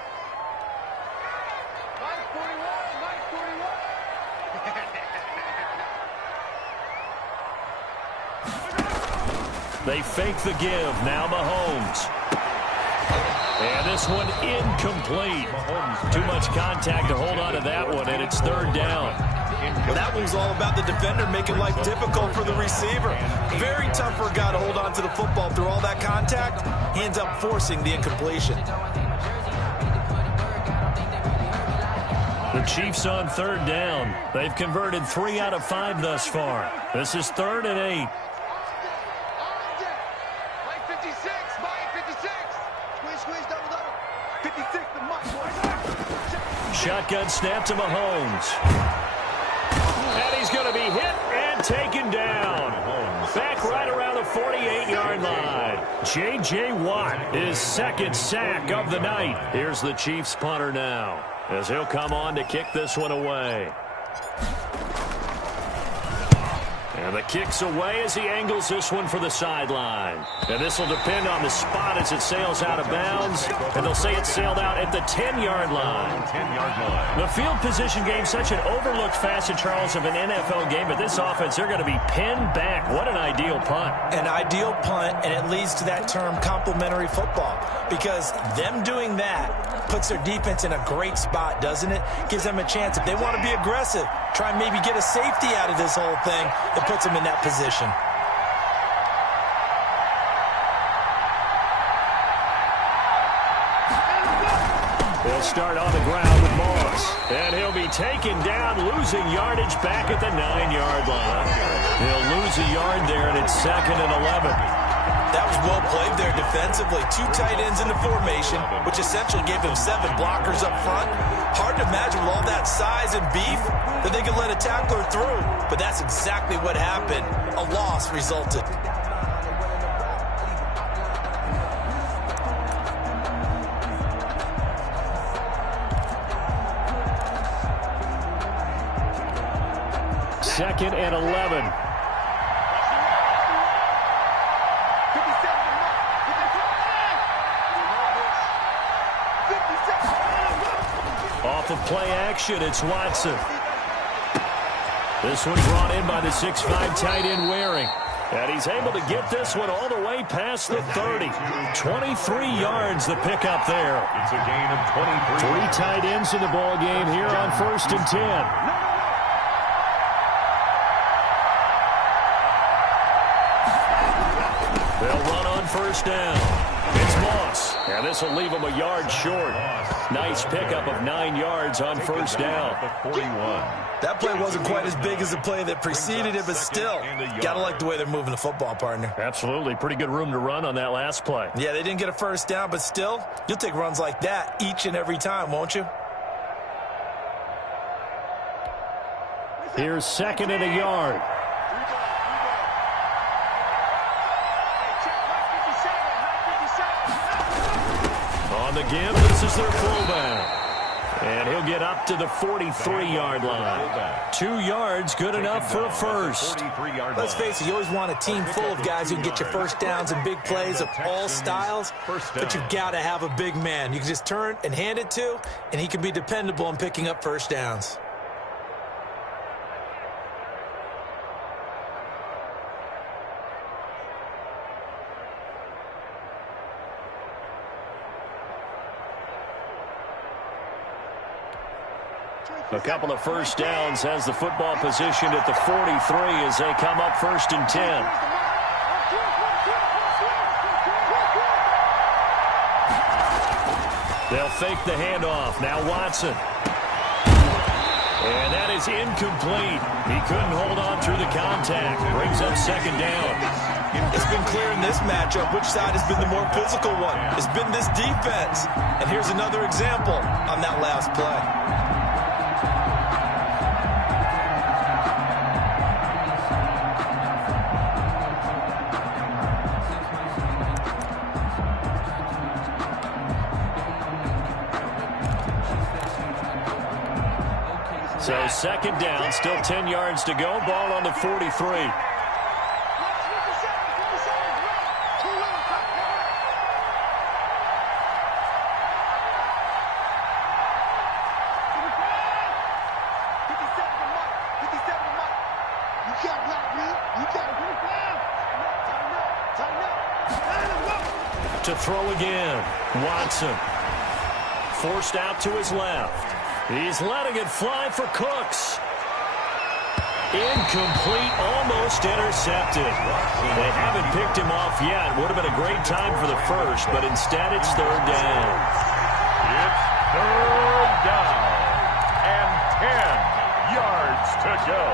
They fake the give. Now Mahomes. And this one incomplete. Too much contact to hold on to that one, and it's 3rd down. Well, that one's all about the defender making life difficult for the receiver. Very tough for a guy to hold on to the football through all that contact. He ends up forcing the incompletion. The Chiefs on 3rd down. They've converted 3 out of 5 thus far. This is 3rd and 8. shotgun snap to Mahomes. And he's going to be hit and taken down. Back right around the 48-yard line. J.J. Watt, his second sack of the night. Here's the Chiefs punter now, as he'll come on to kick this one away. And the kick's away as he angles this one for the sideline. And this will depend on the spot as it sails out of bounds. And they'll say it sailed out at the 10-yard line. 10-yard line. The field position game, such an overlooked facet, Charles, of an NFL game. But this offense, they're going to be pinned back. What an ideal punt. An ideal punt, and it leads to that term complementary football. Because them doing that puts their defense in a great spot, doesn't it? Gives them a chance. If they want to be aggressive, try and maybe get a safety out of this whole thing, it puts them in that position. They'll start on the ground with Moss. And he'll be taken down, losing yardage back at the 9-yard line. He'll lose a yard there, and it's 2nd and 11. That was well played there defensively. 2 tight ends in the formation, which essentially gave them 7 blockers up front. Hard to imagine with all that size and beef that they could let a tackler through. But that's exactly what happened. A loss resulted. Second and 11. Off of play action, it's Watson. This one brought in by the 6'5" tight end Waring. And he's able to get this one all the way past the 30. 23 yards the pickup there. It's a gain of 23. 3 tight ends in the ball game here on 1st and 10. They'll run on 1st down. It's Moss. And this will leave him a yard short. Nice pickup of 9 yards on 1st down. 41. That play wasn't quite as big as the play that preceded it, but still, got to like the way they're moving the football, partner. Absolutely. Pretty good room to run on that last play. Yeah, they didn't get a 1st down, but still, you'll take runs like that each and every time, won't you? Here's 2nd and a yard. On the give, this is their fullback. And he'll get up to the 43-yard line. 2 yards, good enough for a first. Let's face it, you always want a team full of guys who can get you 1st downs and big plays of all styles, but you've got to have a big man. You can just turn and hand it to, and he can be dependable in picking up 1st downs. A couple of 1st downs has the football positioned at the 43 as they come up 1st and 10. They'll fake the handoff. Now Watson. And that is incomplete. He couldn't hold on through the contact. Brings up 2nd down. It's been clear in this matchup which side has been the more physical one. It's been this defense. And here's another example on that last play. So 2nd down, still 10 yards to go. Ball on the 43. To throw again. Watson. Forced out to his left. He's letting it fly for Cooks. Incomplete, almost intercepted. They haven't picked him off yet. Would have been a great time for the first, but instead it's 3rd down. It's 3rd down and 10 yards to go.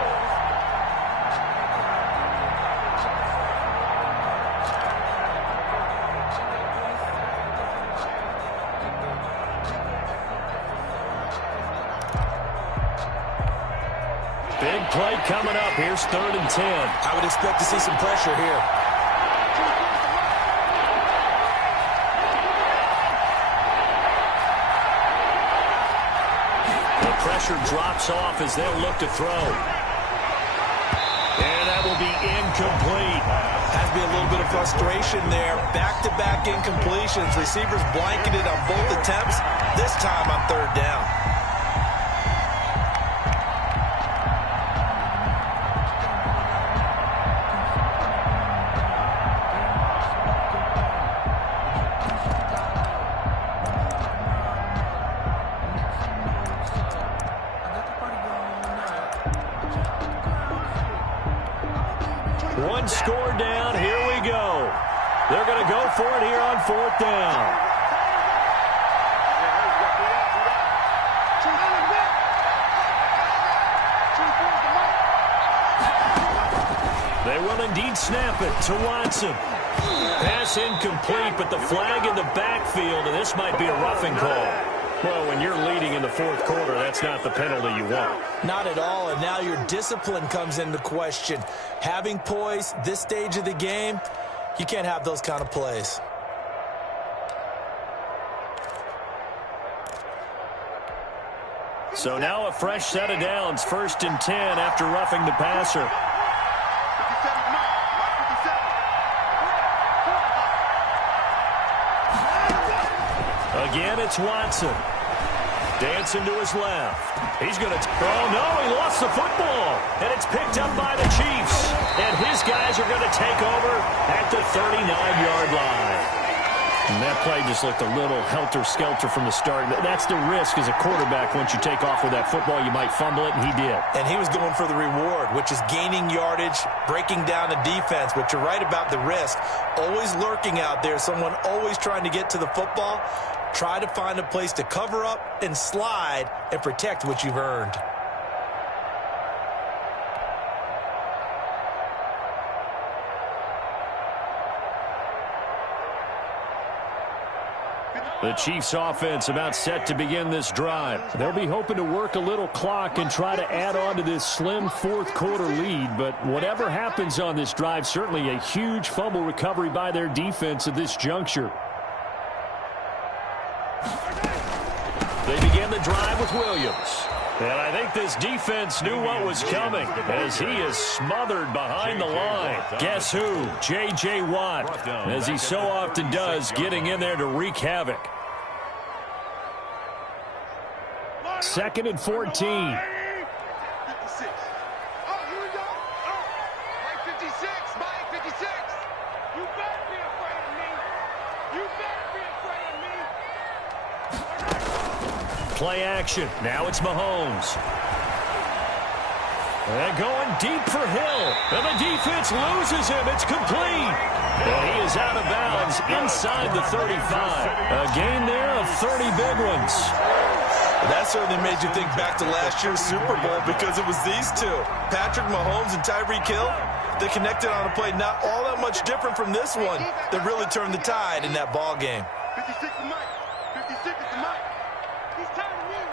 Big play coming up. Here's 3rd and 10. I would expect to see some pressure here. The pressure drops off as they'll look to throw. And that will be incomplete. Has to be a little bit of frustration there. Back-to-back incompletions. Receivers blanketed on both attempts. This time on 3rd down. One score down. Here we go. They're going to go for it here on 4th down. They will indeed snap it to Watson. Pass incomplete, but the flag in the backfield, and this might be a roughing call. Well, when you're leading in the 4th quarter, that's not the penalty you want. Not at all, and now your discipline comes into question. Having poise this stage of the game, you can't have those kind of plays. So now a fresh set of downs, 1st and 10 after roughing the passer. Again, it's Watson. Dancing to his left. He's going to... Oh, no, he lost the football. And it's picked up by the Chiefs. And his guys are going to take over at the 39-yard line. And that play just looked a little helter-skelter from the start. That's the risk as a quarterback. Once you take off with that football, you might fumble it, and he did. And he was going for the reward, which is gaining yardage, breaking down the defense. But you're right about the risk. Always lurking out there, someone always trying to get to the football. Try to find a place to cover up and slide and protect what you've earned. The Chiefs offense about set to begin this drive. They'll be hoping to work a little clock and try to add on to this slim 4th quarter lead. But whatever happens on this drive, certainly a huge fumble recovery by their defense at this juncture. They begin the drive with Williams. And I think this defense knew what was coming as he is smothered behind the line. Guess who? J.J. Watt, as he so often does, getting in there to wreak havoc. 2nd and 14. Play action. Now it's Mahomes. And going deep for Hill. And the defense loses him. It's complete. And he is out of bounds inside the 35. A gain there of 30 big ones. That certainly made you think back to last year's Super Bowl because it was these two, Patrick Mahomes and Tyreek Hill. They connected on a play not all that much different from this one that really turned the tide in that ball game. 56 to Mike. 56 to Mike. He's tired of winning.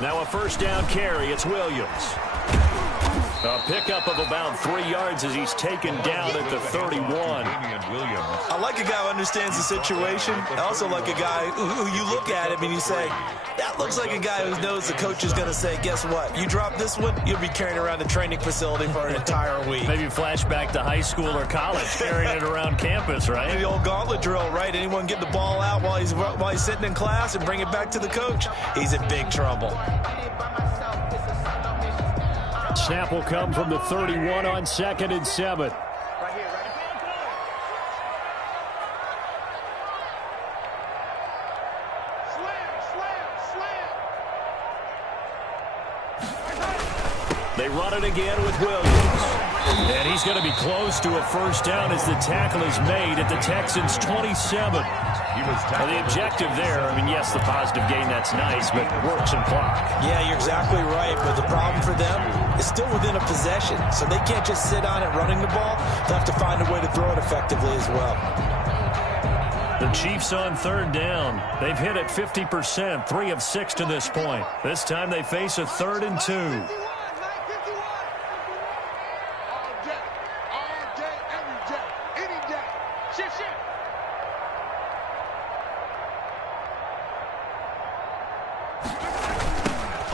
Now a 1st down carry. It's Williams. A pickup of about 3 yards as he's taken down at the 31. I like a guy who understands the situation. I also like a guy who you look at him and you say, that looks like a guy who knows the coach is going to say, guess what? You drop this one, you'll be carrying around the training facility for an entire week. Maybe flashback to high school or college, carrying it around campus, right? The old gauntlet drill, right? Anyone get the ball out while he's sitting in class and bring it back to the coach? He's in big trouble. Snap will come from the 31 on 2nd and 7. They run it again with Williams. And he's going to be close to a 1st down as the tackle is made at the Texans' 27. The objective there, I mean, yes, the positive gain, that's nice, but work some clock. Yeah, you're exactly right, but the problem for them is still within a possession, so they can't just sit on it running the ball. They'll have to find a way to throw it effectively as well. The Chiefs on third down. They've hit it 50%, 3 of 6 to this point. This time they face a 3rd and 2. All day, every day, any day. Shift.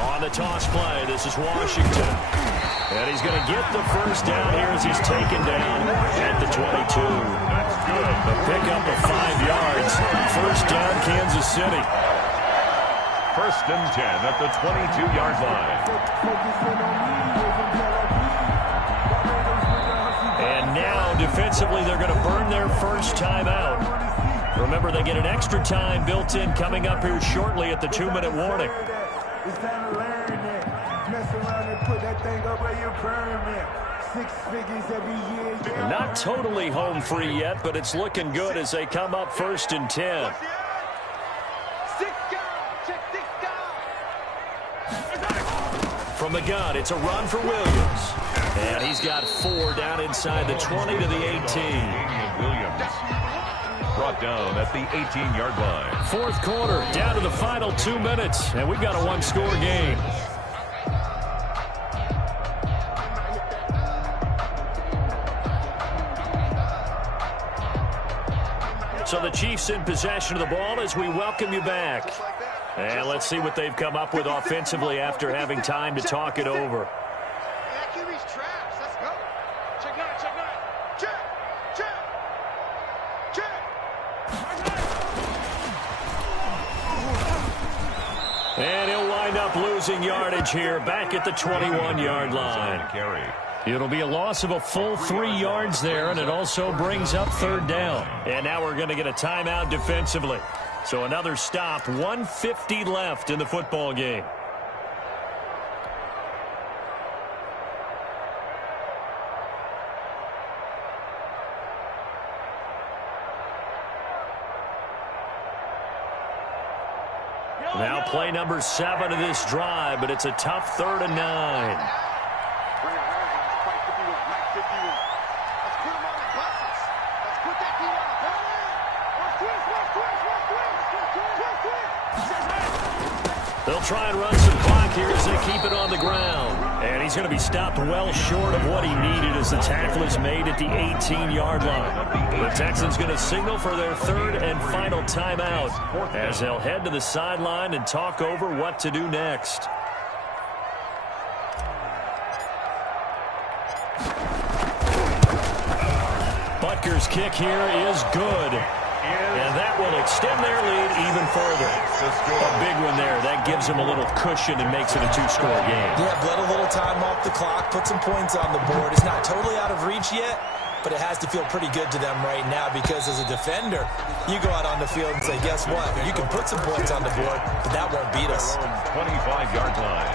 On the toss play, this is Washington. And he's going to get the first down here as he's taken down at the 22. That's good. A pickup of 5 yards. First down, Kansas City. 1st and 10 at the 22-yard line. And now, defensively, they're going to burn their first time out. Remember, they get an extra time built in coming up here shortly at the 2-minute warning. It's time to learn it. Mess around and put that thing up where you permit. 6 figures every year. They're not totally home free yet, but it's looking good as they come up 1st and 10. From the gun, it's a run for Williams. And he's got 4 down inside the 20 to the 18. Williams brought down at the 18-yard line. 4th quarter, down to the final 2 minutes, and we've got a 1-score game. So the Chiefs in possession of the ball as we welcome you back. And let's see what they've come up with offensively after having time to talk it over. And he'll wind up losing yardage here back at the 21-yard line. It'll be a loss of a full 3 yards there, and it also brings up 3rd down. And now we're going to get a timeout defensively. So another stop, 1:50 left in the football game. Now play number 7 of this drive, but it's a tough 3rd and 9. They'll try and run some clock here as they keep it on the ground. And he's going to be stopped well short of what he needed as the tackle is made at the 18-yard line. The Texans going to signal for their 3rd and final timeout as they'll head to the sideline and talk over what to do next. Butker's kick here is good. And that will extend their lead even further. A big one there. That gives them a little cushion and makes it a 2-score game. Yeah, let a little time off the clock, put some points on the board. It's not totally out of reach yet, but it has to feel pretty good to them right now because as a defender, you go out on the field and say, guess what? You can put some points on the board, but that won't beat us. 25-yard line.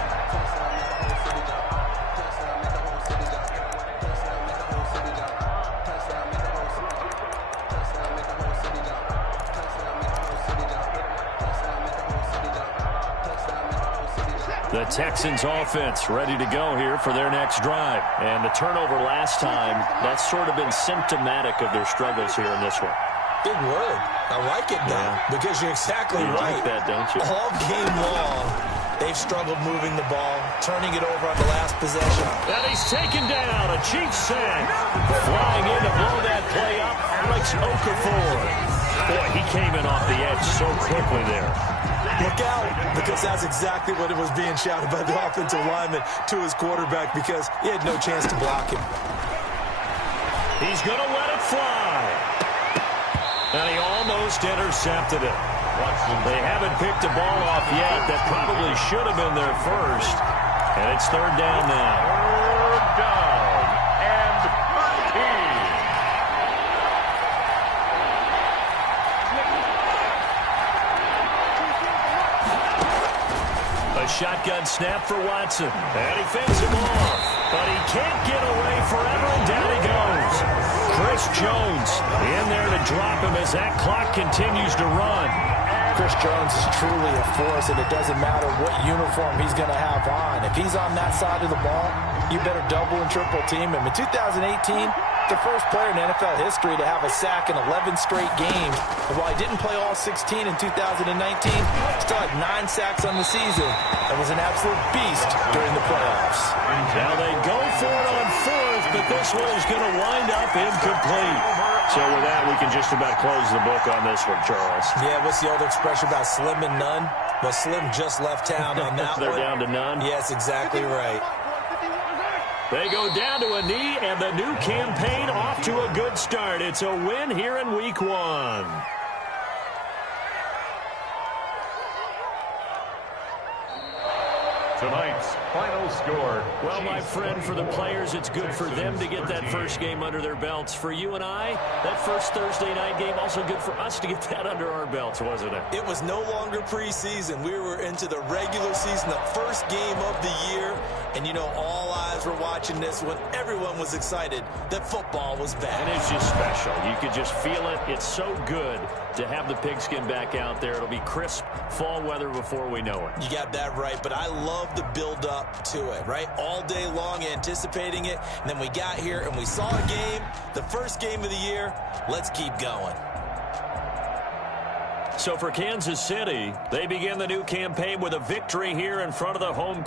The Texans offense ready to go here for their next drive. And the turnover last time, that's sort of been symptomatic of their struggles here in this one. Big word. I like it now because you're exactly right. You like that, don't you? All game long, they've struggled moving the ball, turning it over on the last possession. And he's taken down. A Chiefs sack. Flying in to blow that play up, Alex Okafor. Boy, he came in off the edge so quickly there. Look out, because that's exactly what it was being shouted by the offensive lineman to his quarterback because he had no chance to block him. He's going to let it fly. And he almost intercepted it. They haven't picked a ball off yet. That probably should have been their first. And it's 3rd down now. 3rd down and 13. Shotgun snap for Watson. And he fends him off. But he can't get away forever, and down he goes. Chris Jones in there to drop him as that clock continues to run. Chris Jones is truly a force, and it doesn't matter what uniform he's going to have on. If he's on that side of the ball, you better double and triple team him. In 2018, the first player in NFL history to have a sack in 11 straight games. And while he didn't play all 16 in 2019, still had 9 sacks on the season and was an absolute beast during the playoffs. Now they go for it on fourth, but this one is going to wind up incomplete. So with that, we can just about close the book on this one, Charles. Yeah, what's the old expression about slim and none? Well, Slim just left town on that They're one. down to none. Yes, exactly right. They go down to a knee, and the new campaign off to a good start. It's a win here in Week 1. Tonight's final score. Well, my friend, for the players, it's good for them to get that first game under their belts. For you and I, that first Thursday night game, also good for us to get that under our belts, wasn't it? It was no longer preseason. We were into the regular season, the first game of the year. And, you know, all eyes were watching this when everyone was excited that football was back. And it's just special. You could just feel it. It's so good to have the pigskin back out there. It'll be crisp fall weather before we know it. You got that right, but I love the build-up to it, right? All day long anticipating it, and then we got here and we saw a game, the first game of the year. Let's keep going. So for Kansas City, they begin the new campaign with a victory here in front of the home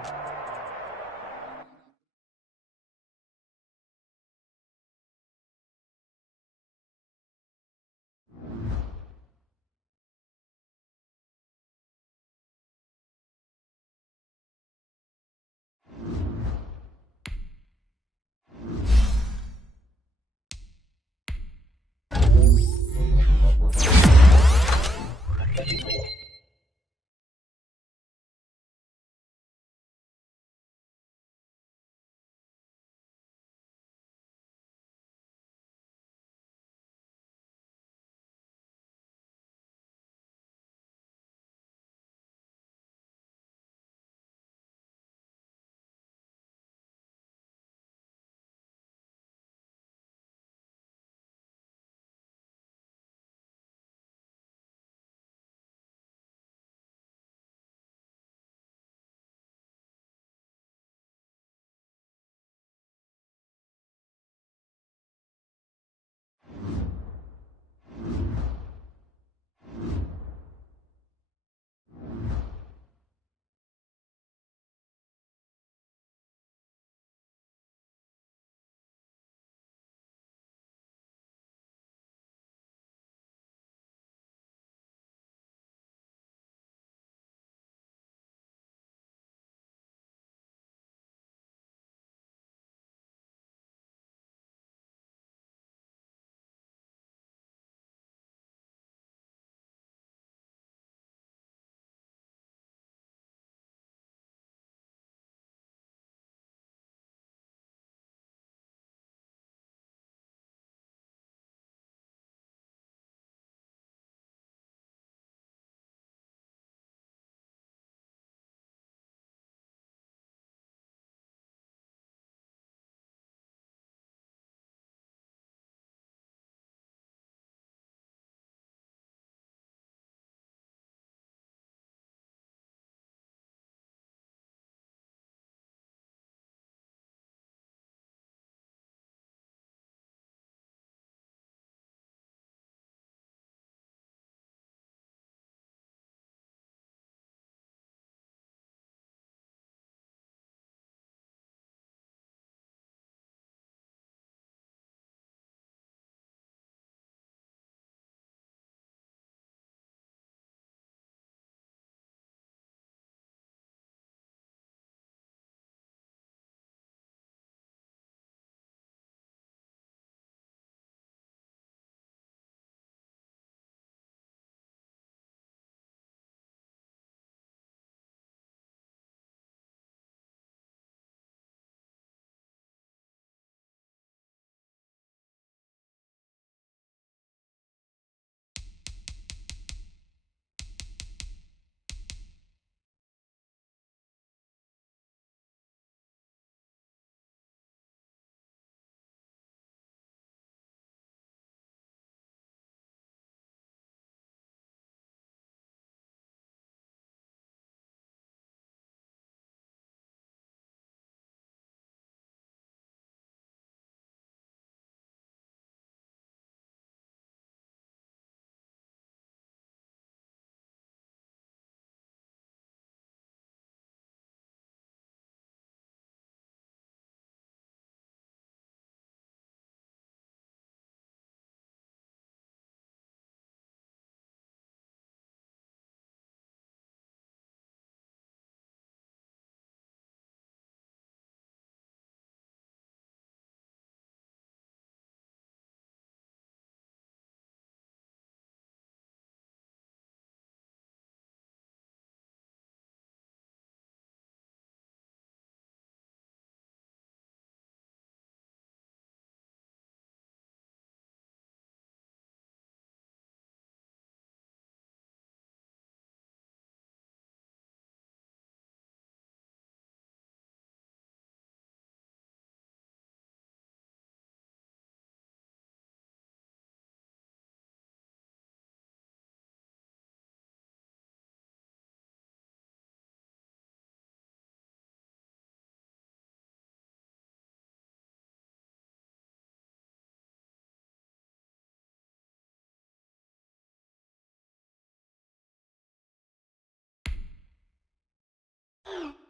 it.